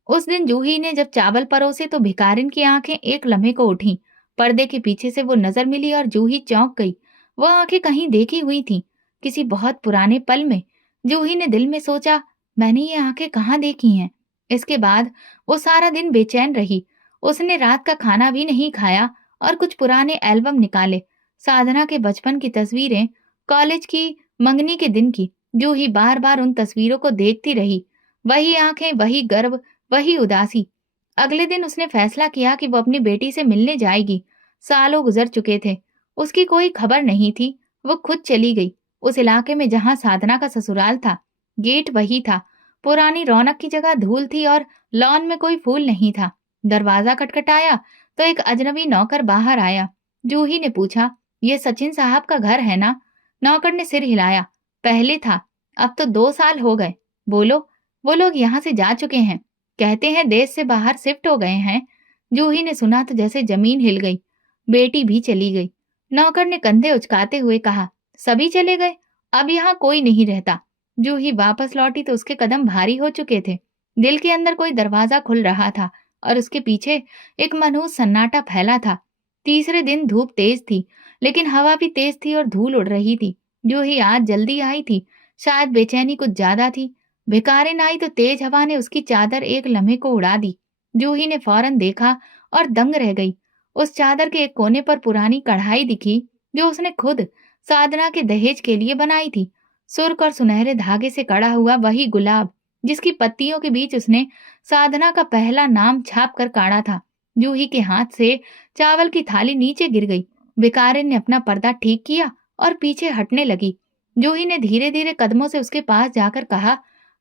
उस दिन जूही ने जब चावल परोसे तो भिखारिन की आंखें एक लम्हे को उठी। पर्दे के पीछे से वो नजर मिली और जूही चौंक गई। वो आंखें कहीं देखी हुई थी, किसी बहुत पुराने पल में। जूही ने दिल में सोचा, मैंने ये आंखें कहाँ देखी हैं। इसके बाद वो सारा दिन बेचैन रही। उसने रात का खाना भी नहीं खाया और कुछ पुराने एल्बम निकाले, साधना के बचपन की तस्वीरें, कॉलेज की, मंगनी के दिन की। जूही बार बार उन तस्वीरों को देखती रही, वही आंखें, वही गर्व, वही उदासी। अगले दिन उसने फैसला किया कि वो अपनी बेटी से मिलने जाएगी। सालों गुजर चुके थे, उसकी कोई खबर नहीं थी। वो खुद चली गई, उस इलाके में जहां साधना का ससुराल था। गेट वही था, पुरानी रौनक की जगह धूल थी और लॉन में कोई फूल नहीं था। दरवाजा खटखटाया तो एक अजनबी नौकर बाहर आया। जूही ने पूछा, ये सचिन साहब का घर है ना? नौकर ने सिर हिलाया, पहले था, अब तो 2 साल हो गए। बोलो, वो लोग यहाँ से जा चुके हैं, कहते हैं देश से बाहर शिफ्ट हो गए हैं। जूही ने सुना तो जैसे जमीन हिल गई, बेटी भी चली गई। नौकर ने कंधे उचकाते हुए कहा, सभी चले गए, अब यहाँ कोई नहीं रहता। जूही वापस लौटी तो उसके कदम भारी हो चुके थे। दिल के अंदर कोई दरवाजा खुल रहा था और उसके पीछे एक मनहूस सन्नाटा फैला था। तीसरे दिन धूप तेज थी, लेकिन हवा भी तेज थी और धूल उड़ रही थी। जूही आज जल्दी आई थी, शायद बेचैनी कुछ ज्यादा थी। भिखारिन आई तो तेज हवा ने उसकी चादर एक लम्हे को उड़ा दी। जूही ने फौरन देखा और दंग रह गई। उस चादर के एक कोने पर पुरानी कढ़ाई दिखी, जो उसने खुद साधना के दहेज के लिए बनाई थी। सुर्ख और सुनहरे धागे से कड़ा हुआ वही गुलाब, जिसकी पत्तियों के बीच उसने साधना का पहला नाम छाप कर काढ़ा था। जूही के हाथ से चावल की थाली नीचे गिर गई। भिखारिन ने अपना पर्दा ठीक किया और पीछे हटने लगी। जूही ने धीरे धीरे कदमों से उसके पास जाकर कहा,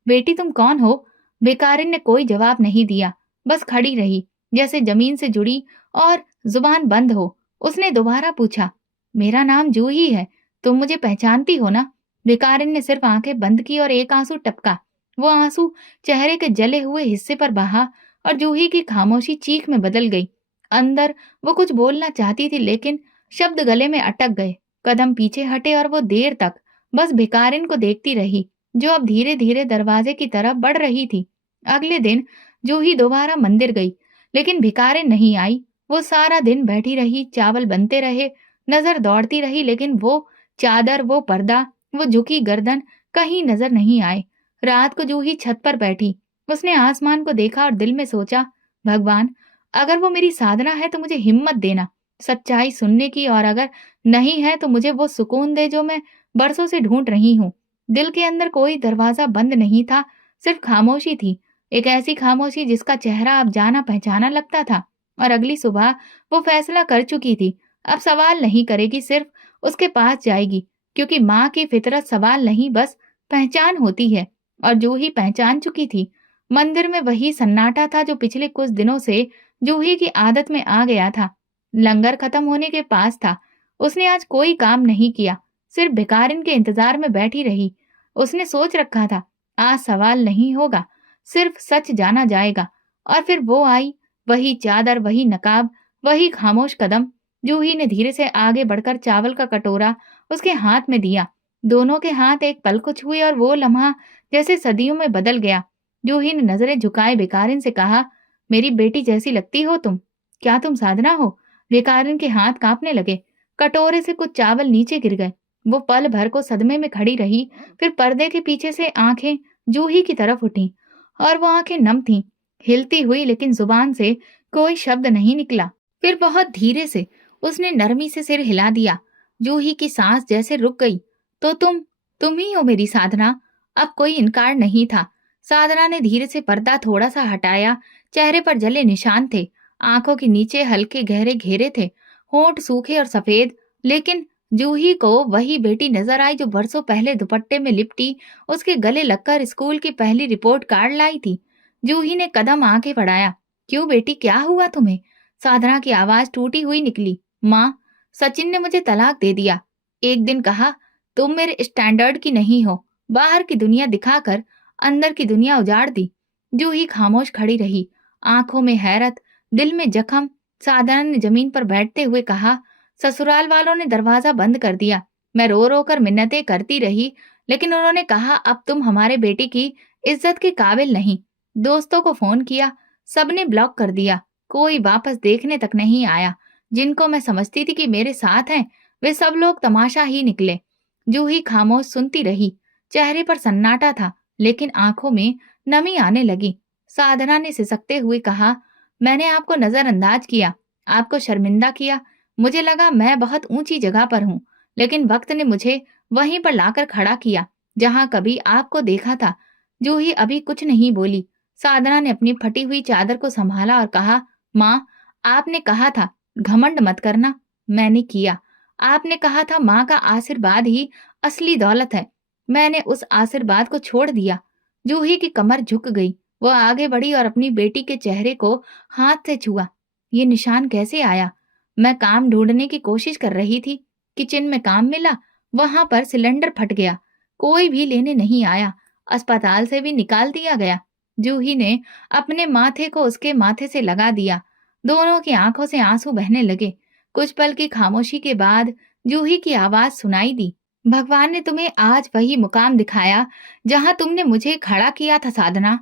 बेटी तुम कौन हो? भिखारिन ने कोई जवाब नहीं दिया, बस खड़ी रही, जैसे जमीन से जुड़ी और जुबान बंद हो। उसने दोबारा पूछा, मेरा नाम जूही है, तुम मुझे पहचानती हो ना? भिखारिन ने सिर्फ आंखें बंद की और एक आंसू टपका। वो आंसू चेहरे के जले हुए हिस्से पर बहा और जूही की खामोशी चीख में बदल गई। अंदर वो कुछ बोलना चाहती थी, लेकिन शब्द गले में अटक गए। कदम पीछे हटे और वो देर तक बस भिखारिन को देखती रही, जो अब धीरे धीरे दरवाजे की तरफ बढ़ रही थी। अगले दिन जूही दोबारा मंदिर गई, लेकिन भिखारिन नहीं आई। वो सारा दिन बैठी रही, चावल बनते रहे, नजर दौड़ती रही, लेकिन वो चादर, वो पर्दा, वो झुकी गर्दन कहीं नजर नहीं आए। रात को जूही छत पर बैठी, उसने आसमान को देखा और दिल में सोचा, भगवान, अगर वो मेरी साधना है तो मुझे हिम्मत देना सच्चाई सुनने की, और अगर नहीं है तो मुझे वो सुकून दे जो मैं बरसों से ढूंढ रही हूँ। दिल के अंदर कोई दरवाजा बंद नहीं था, सिर्फ खामोशी थी। एक ऐसी खामोशी जिसका चेहरा अब जाना पहचाना लगता था। और अगली सुबह वो फैसला कर चुकी थी, अब सवाल नहीं करेगी, सिर्फ उसके पास जाएगी, क्योंकि माँ की फितरत सवाल नहीं, बस पहचान होती है। और जूही पहचान चुकी थी। मंदिर में वही सन्नाटा था जो पिछले कुछ दिनों से जूही की आदत में आ गया था। लंगर खत्म होने के पास था। उसने आज कोई काम नहीं किया, सिर्फ भिखारिन के इंतजार में बैठी रही। उसने सोच रखा था, आज सवाल नहीं होगा, सिर्फ सच जाना जाएगा। और फिर वो आई, वही चादर, वही नकाब, वही खामोश कदम। जूही ने धीरे से आगे बढ़कर चावल का कटोरा उसके हाथ में दिया। दोनों के हाथ एक पल को छुए और वो लम्हा जैसे सदियों में बदल गया। जूही ने नजरें झुकाए भिखारिन से कहा, मेरी बेटी जैसी लगती हो तुम। क्या तुम साधना हो? भिखारिन के हाथ कांपने लगे। कटोरे से कुछ चावल नीचे गिर गए। वो पल भर को सदमे में खड़ी रही, फिर पर्दे के पीछे से आंखें जूही की तरफ उठी, और वो आंखें नम थीं, हिलती हुई, लेकिन जुबान से कोई शब्द नहीं निकला। फिर बहुत धीरे से उसने नरमी से सिर हिला दिया। जूही की सांस जैसे रुक गई। तो तुम ही हो मेरी साधना। अब कोई इनकार नहीं था। साधना ने धीरे से पर्दा थोड़ा सा हटाया। चेहरे पर जले निशान थे, आंखों के नीचे हल्के गहरे घेरे थे, होंठ सूखे और सफेद। लेकिन जूही को वही बेटी नजर आई जो बरसों पहले दुपट्टे में लिपटी उसके गले लगकर स्कूल की पहली रिपोर्ट कार्ड लाई थी। जूही ने कदम आगे बढ़ाया। क्यों बेटी, क्या हुआ तुम्हें? साधना की आवाज टूटी हुई निकली। माँ, सचिन ने मुझे तलाक दे दिया। एक दिन कहा, तुम मेरे स्टैंडर्ड की नहीं हो। बाहर की दुनिया दिखाकर अंदर की दुनिया उजाड़ दी। जूही खामोश खड़ी रही, आंखों में हैरत, दिल में जख्म। साधना ने जमीन पर बैठते हुए कहा, ससुराल वालों ने दरवाजा बंद कर दिया। मैं रो रो कर मिन्नतें करती रही, लेकिन उन्होंने कहा, अब तुम हमारे बेटी की इज्जत के काबिल नहीं। दोस्तों को फोन किया, सबने ब्लॉक कर दिया। कोई वापस देखने तक नहीं आया। जिनको मैं समझती थी कि मेरे साथ हैं, वे सब लोग तमाशा ही निकले। जूही खामोश सुनती रही। चेहरे पर सन्नाटा था, लेकिन आंखों में नमी आने लगी। साधना ने सिसकते हुए कहा, मैंने आपको नजरअंदाज किया, आपको शर्मिंदा किया। मुझे लगा मैं बहुत ऊंची जगह पर हूँ, लेकिन वक्त ने मुझे वहीं पर लाकर खड़ा किया जहां कभी आपको देखा था। जूही अभी कुछ नहीं बोली। साधना ने अपनी फटी हुई चादर को संभाला और कहा, माँ, आपने कहा था घमंड मत करना, मैंने किया। आपने कहा था माँ का आशीर्वाद ही असली दौलत है, मैंने उस आशीर्वाद को छोड़ दिया। जूही की कमर झुक गई। वो आगे बढ़ी और अपनी बेटी के चेहरे को हाथ से छुआ। ये निशान कैसे आया? मैं काम ढूंढने की कोशिश कर रही थी, किचन में काम मिला, वहां पर सिलेंडर फट गया, कोई भी लेने नहीं आया, अस्पताल से भी निकाल दिया गया। जूही ने अपने माथे को उसके माथे से लगा दिया। दोनों की आंखों से आंसू बहने लगे। कुछ पल की खामोशी के बाद जूही की आवाज सुनाई दी, भगवान ने तुम्हें आज वही मुकाम दिखाया जहां तुमने मुझे खड़ा किया था साधना।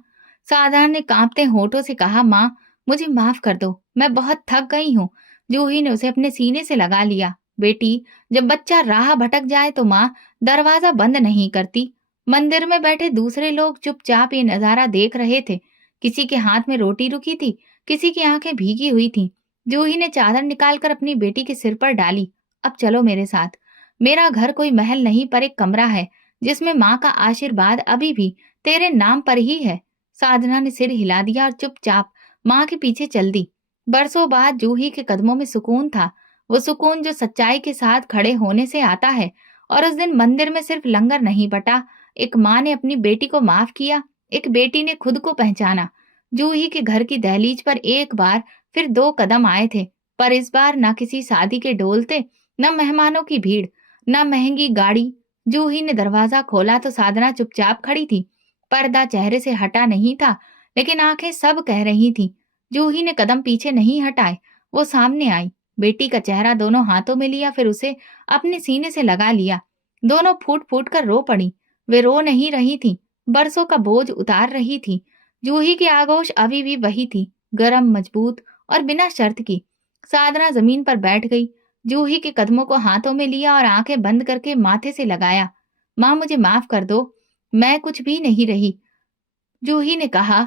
साधना ने कांपते होठों से कहा, माँ, मुझे माफ कर दो, मैं बहुत थक गई हूँ। जूही ने उसे अपने सीने से लगा लिया। बेटी, जब बच्चा राह भटक जाए तो माँ दरवाजा बंद नहीं करती। मंदिर में बैठे दूसरे लोग चुपचाप ये नजारा देख रहे थे। किसी के हाथ में रोटी रुकी थी, किसी की आंखें भीगी हुई थीं। जूही ने चादर निकालकर अपनी बेटी के सिर पर डाली। अब चलो मेरे साथ। मेरा घर कोई महल नहीं, पर एक कमरा है जिसमें माँ का आशीर्वाद अभी भी तेरे नाम पर ही है। साधना ने सिर हिला दिया और चुपचाप माँ के पीछे चल दी। बरसों बाद जूही के कदमों में सुकून था, वो सुकून जो सच्चाई के साथ खड़े होने से आता है और उस दिन मंदिर में सिर्फ लंगर नहीं बटा, एक माँ ने अपनी बेटी को माफ किया, एक बेटी ने खुद को पहचाना। जूही के घर की दहलीज पर एक बार फिर दो कदम आए थे, पर इस बार न किसी शादी के ढोल थे, न मेहमानों की भीड़, न महंगी गाड़ी। जूही ने दरवाजा खोला तो साधना चुपचाप खड़ी थी। पर्दा चेहरे से हटा नहीं था, लेकिन आंखें सब कह रही थीं। जूही ने कदम पीछे नहीं हटाए, वो सामने आई, बेटी का चेहरा दोनों हाथों में लिया, फिर उसे अपने सीने से लगा लिया। दोनों फूट फूट कर रो पड़ी। वे रो नहीं रही थी, बरसों का बोझ उतार रही थी। जूही की आगोश अभी भी वही थी, गरम, मजबूत और बिना शर्त की। साधना जमीन पर बैठ गई, जूही के कदमों को हाथों में लिया और आंखें बंद करके माथे से लगाया। माँ, मुझे माफ कर दो, मैं कुछ भी नहीं रही। जूही ने कहा,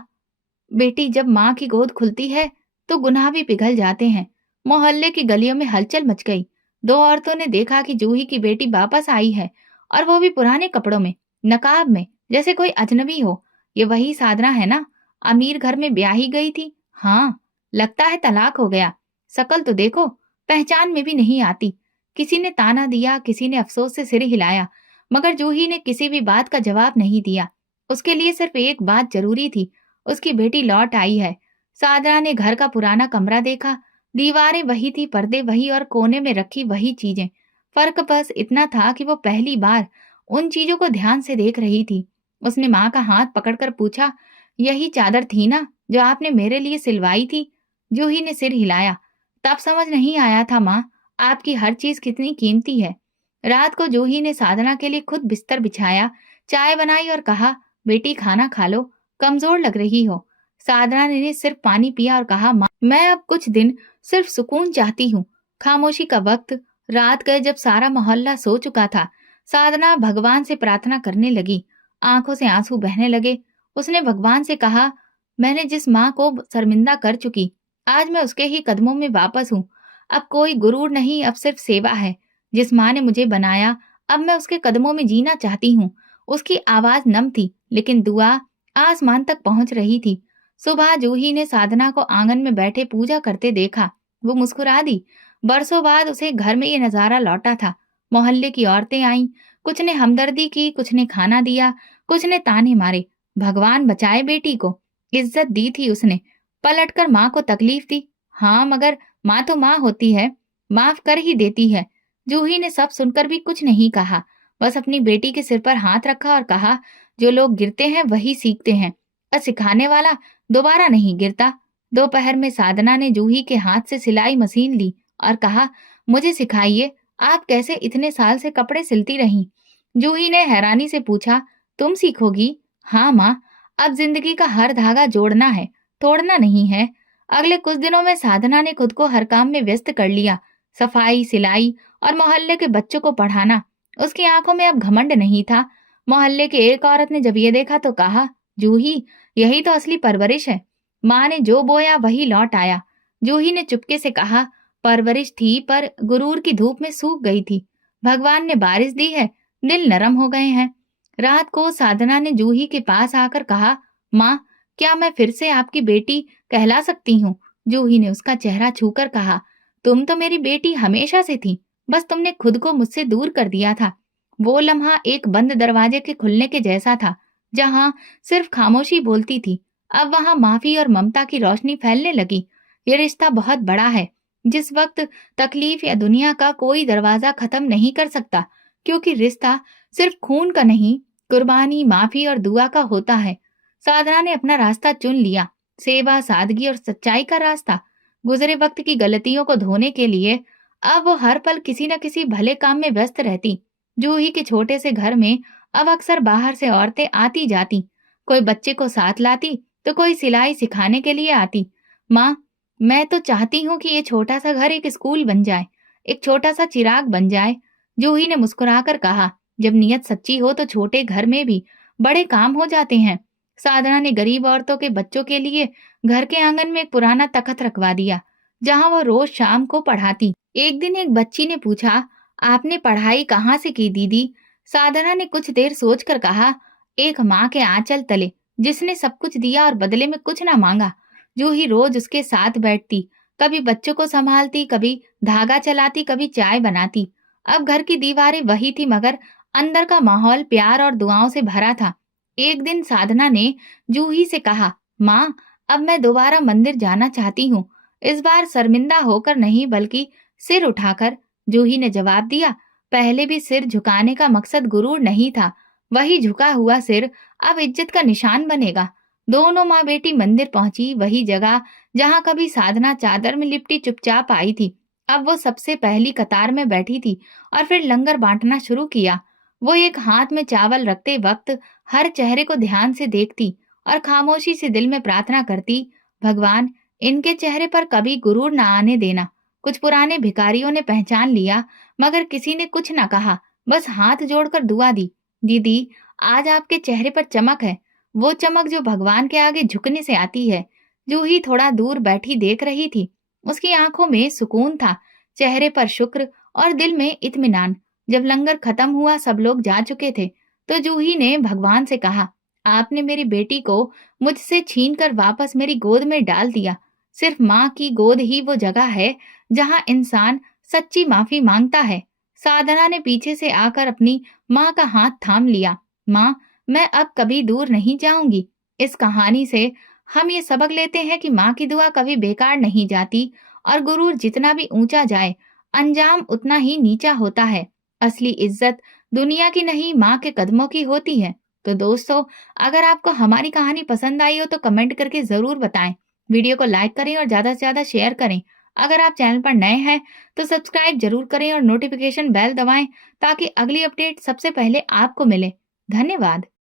बेटी, जब माँ की गोद खुलती है तो गुनाह भी पिघल जाते हैं। मोहल्ले की गलियों में हलचल मच गई। दो औरतों ने देखा कि जूही की बेटी वापस आई है, और वो भी पुराने कपड़ों में, नकाब में, जैसे कोई अजनबी हो। ये वही साधना है ना, अमीर घर में ब्याही गई थी। हाँ, लगता है तलाक हो गया। शकल तो देखो, पहचान में भी नहीं आती। किसी ने ताना दिया, किसी ने अफसोस से सिर हिलाया, मगर जूही ने किसी भी बात का जवाब नहीं दिया। उसके लिए सिर्फ एक बात जरूरी थी, उसकी बेटी लौट आई है। साधना ने घर का पुराना कमरा देखा, दीवारें वही थी, पर्दे वही, और कोने में रखी वही चीजें। फर्क बस इतना था कि वो पहली बार उन चीजों को ध्यान से देख रही थी। उसने माँ का हाथ पकड़कर पूछा, यही चादर थी ना जो आपने मेरे लिए सिलवाई थी? जूही ने सिर हिलाया। तब समझ नहीं आया था माँ, आपकी हर चीज कितनी कीमती है। रात को जूही ने साधना के लिए खुद बिस्तर बिछाया, चाय बनाई और कहा, बेटी खाना खा लो, कमजोर लग रही हो। साधना ने सिर्फ पानी पिया और कहा, माँ, मैं अब कुछ दिन सिर्फ सुकून चाहती हूँ। खामोशी का वक्त, रात गए जब सारा मोहल्ला सो चुका था। साधना भगवान से प्रार्थना करने लगी, आंखों से आंसू बहने लगे। उसने भगवान से कहा, मैंने जिस माँ को शर्मिंदा कर चुकी, आज मैं उसके ही कदमों में वापस हूँ। अब कोई गुरूर नहीं, अब सिर्फ सेवा है। जिस माँ ने मुझे बनाया, अब मैं उसके कदमों में जीना चाहती हूँ। उसकी आवाज नम थी, लेकिन दुआ आसमान तक पहुंच रही थी। सुबह जूही ने साधना को आंगन में बैठे पूजा करते देखा। वो मुस्कुरा दी। बरसों बाद उसे घर में ये नजारा लौटा था। मोहल्ले की औरतें आईं, कुछ ने हमदर्दी की, कुछ ने खाना दिया, कुछ ने ताने मारे। भगवान बचाए बेटी को, इज्जत दी थी उसने। पलटकर माँ को तकलीफ दी। हाँ, मगर माँ तो माँ होती है, माफ कर ही देती है। जूही ने सब सुनकर भी कुछ नहीं कहा, बस अपनी बेटी के सिर पर हाथ रखा और कहा, जो लोग गिरते हैं वही सीखते हैं, और सिखाने वाला दोबारा नहीं गिरता। दोपहर में साधना ने जूही के हाथ से सिलाई मशीन ली और कहा, मुझे सिखाइए, आप कैसे इतने साल से कपड़े सिलती रही? जूही ने हैरानी से पूछा, तुम सीखोगी? हाँ माँ, अब जिंदगी का हर धागा जोड़ना है, तोड़ना नहीं है। अगले कुछ दिनों में साधना ने खुद को हर काम में व्यस्त कर लिया, सफाई, सिलाई और मोहल्ले के बच्चों को पढ़ाना। उसकी आंखों में अब घमंड नहीं था। मोहल्ले के एक औरत ने जब ये देखा तो कहा, जूही, यही तो असली परवरिश है। माँ ने जो बोया वही लौट आया। जूही ने चुपके से कहा, परवरिश थी पर गुरूर की धूप में सूख गई थी। भगवान ने बारिश दी है, दिल नरम हो गए हैं। रात को साधना ने जूही के पास आकर कहा, माँ, क्या मैं फिर से आपकी बेटी कहला सकती हूँ? जूही ने उसका चेहरा छूकर कहा, तुम तो मेरी बेटी हमेशा से थी, बस तुमने खुद को मुझसे दूर कर दिया था। वो लम्हा एक बंद दरवाजे के खुलने के जैसा था, जहाँ सिर्फ खामोशी बोलती थी। अब वहाँ माफी और ममता की रोशनी फैलने लगी। ये रिश्ता बहुत बड़ा है, जिस वक्त तकलीफ या दुनिया का कोई दरवाजा खत्म नहीं कर सकता, क्योंकि रिश्ता सिर्फ खून का नहीं, कुर्बानी, माफी और दुआ का होता है। साधना ने अपना रास्ता चुन लिया, सेवा, सादगी और सच्चाई का रास्ता। गुजरे वक्त की गलतियों को धोने के लिए अब वो हर पल किसी न किसी भले काम में व्यस्त रहती। जूही के छोटे से घर में अब अक्सर बाहर से औरतें आती जाती, कोई बच्चे को साथ लाती तो कोई सिलाई सिखाने के लिए आती। माँ, मैं तो चाहती हूँ कि ये छोटा सा घर एक स्कूल बन जाए, एक छोटा सा चिराग बन जाए। जूही ने मुस्कुराकर कहा, जब नीयत सच्ची हो तो छोटे घर में भी बड़े काम हो जाते हैं। साधना ने गरीब औरतों के बच्चों के लिए घर के आंगन में एक पुराना तख्त रखवा दिया, जहाँ वो रोज शाम को पढ़ाती। एक दिन एक बच्ची ने पूछा, आपने पढ़ाई कहाँ से की दीदी? साधना ने कुछ देर सोचकर कहा, एक माँ के आंचल तले, जिसने सब कुछ दिया और बदले में कुछ ना मांगा। जूही रोज उसके साथ बैठती, कभी बच्चों को संभालती, कभी धागा चलाती, कभी चाय बनाती। अब घर की दीवारें वही थी मगर अंदर का माहौल प्यार और दुआओं से भरा था। एक दिन साधना ने जूही से कहा, माँ, अब मैं दोबारा मंदिर जाना चाहती हूँ। इस बार शर्मिंदा होकर नहीं बल्कि सिर उठाकर। जूही ने जवाब दिया, पहले भी सिर झुकाने का मकसद गुरूर नहीं था। वही झुका हुआ सिर अब इज्जत का निशान बनेगा। दोनों माँ बेटी मंदिर पहुंची, वही जगह जहां कभी साधना चादर में लिपटी चुपचाप आई थी। अब वो सबसे पहली कतार में बैठी थी और फिर लंगर बांटना शुरू किया। वो एक हाथ में चावल रखते वक्त हर चेहरे को ध्यान से देखती और खामोशी से दिल में प्रार्थना करती, भगवान, इनके चेहरे पर कभी गुरूर न आने देना। कुछ पुराने भिखारियों ने पहचान लिया मगर किसी ने कुछ न कहा, बस हाथ जोड़कर दुआ दी। दीदी, आज आपके चेहरे पर चमक है, वो चमक जो भगवान के आगे झुकने से आती है। जूही थोड़ा दूर बैठी देख रही थी। उसकी आंखों में सुकून था, चेहरे पर शुक्र और दिल में इत्मीनान। जब लंगर खत्म हुआ, सब लोग जा चुके थे, तो जूही ने भगवान से कहा, आपने मेरी बेटी को मुझसे छीनकर वापस मेरी गोद में डाल दिया। सिर्फ माँ की गोद ही वो जगह है जहाँ इंसान सच्ची माफी मांगता है। साधना ने पीछे से आकर अपनी माँ का हाथ थाम लिया। माँ, मैं अब कभी दूर नहीं जाऊंगी। इस कहानी से हम ये सबक लेते हैं कि माँ की दुआ कभी बेकार नहीं जाती और गुरूर जितना भी ऊंचा जाए, अंजाम उतना ही नीचा होता है। असली इज्जत दुनिया की नहीं, माँ के कदमों की होती है। तो दोस्तों, अगर आपको हमारी कहानी पसंद आई हो तो कमेंट करके जरूर बताएं। वीडियो को लाइक करें और ज्यादा से ज्यादा शेयर करें। अगर आप चैनल पर नए हैं तो सब्सक्राइब जरूर करें और नोटिफिकेशन बेल दबाएं ताकि अगली अपडेट सबसे पहले आपको मिले। धन्यवाद।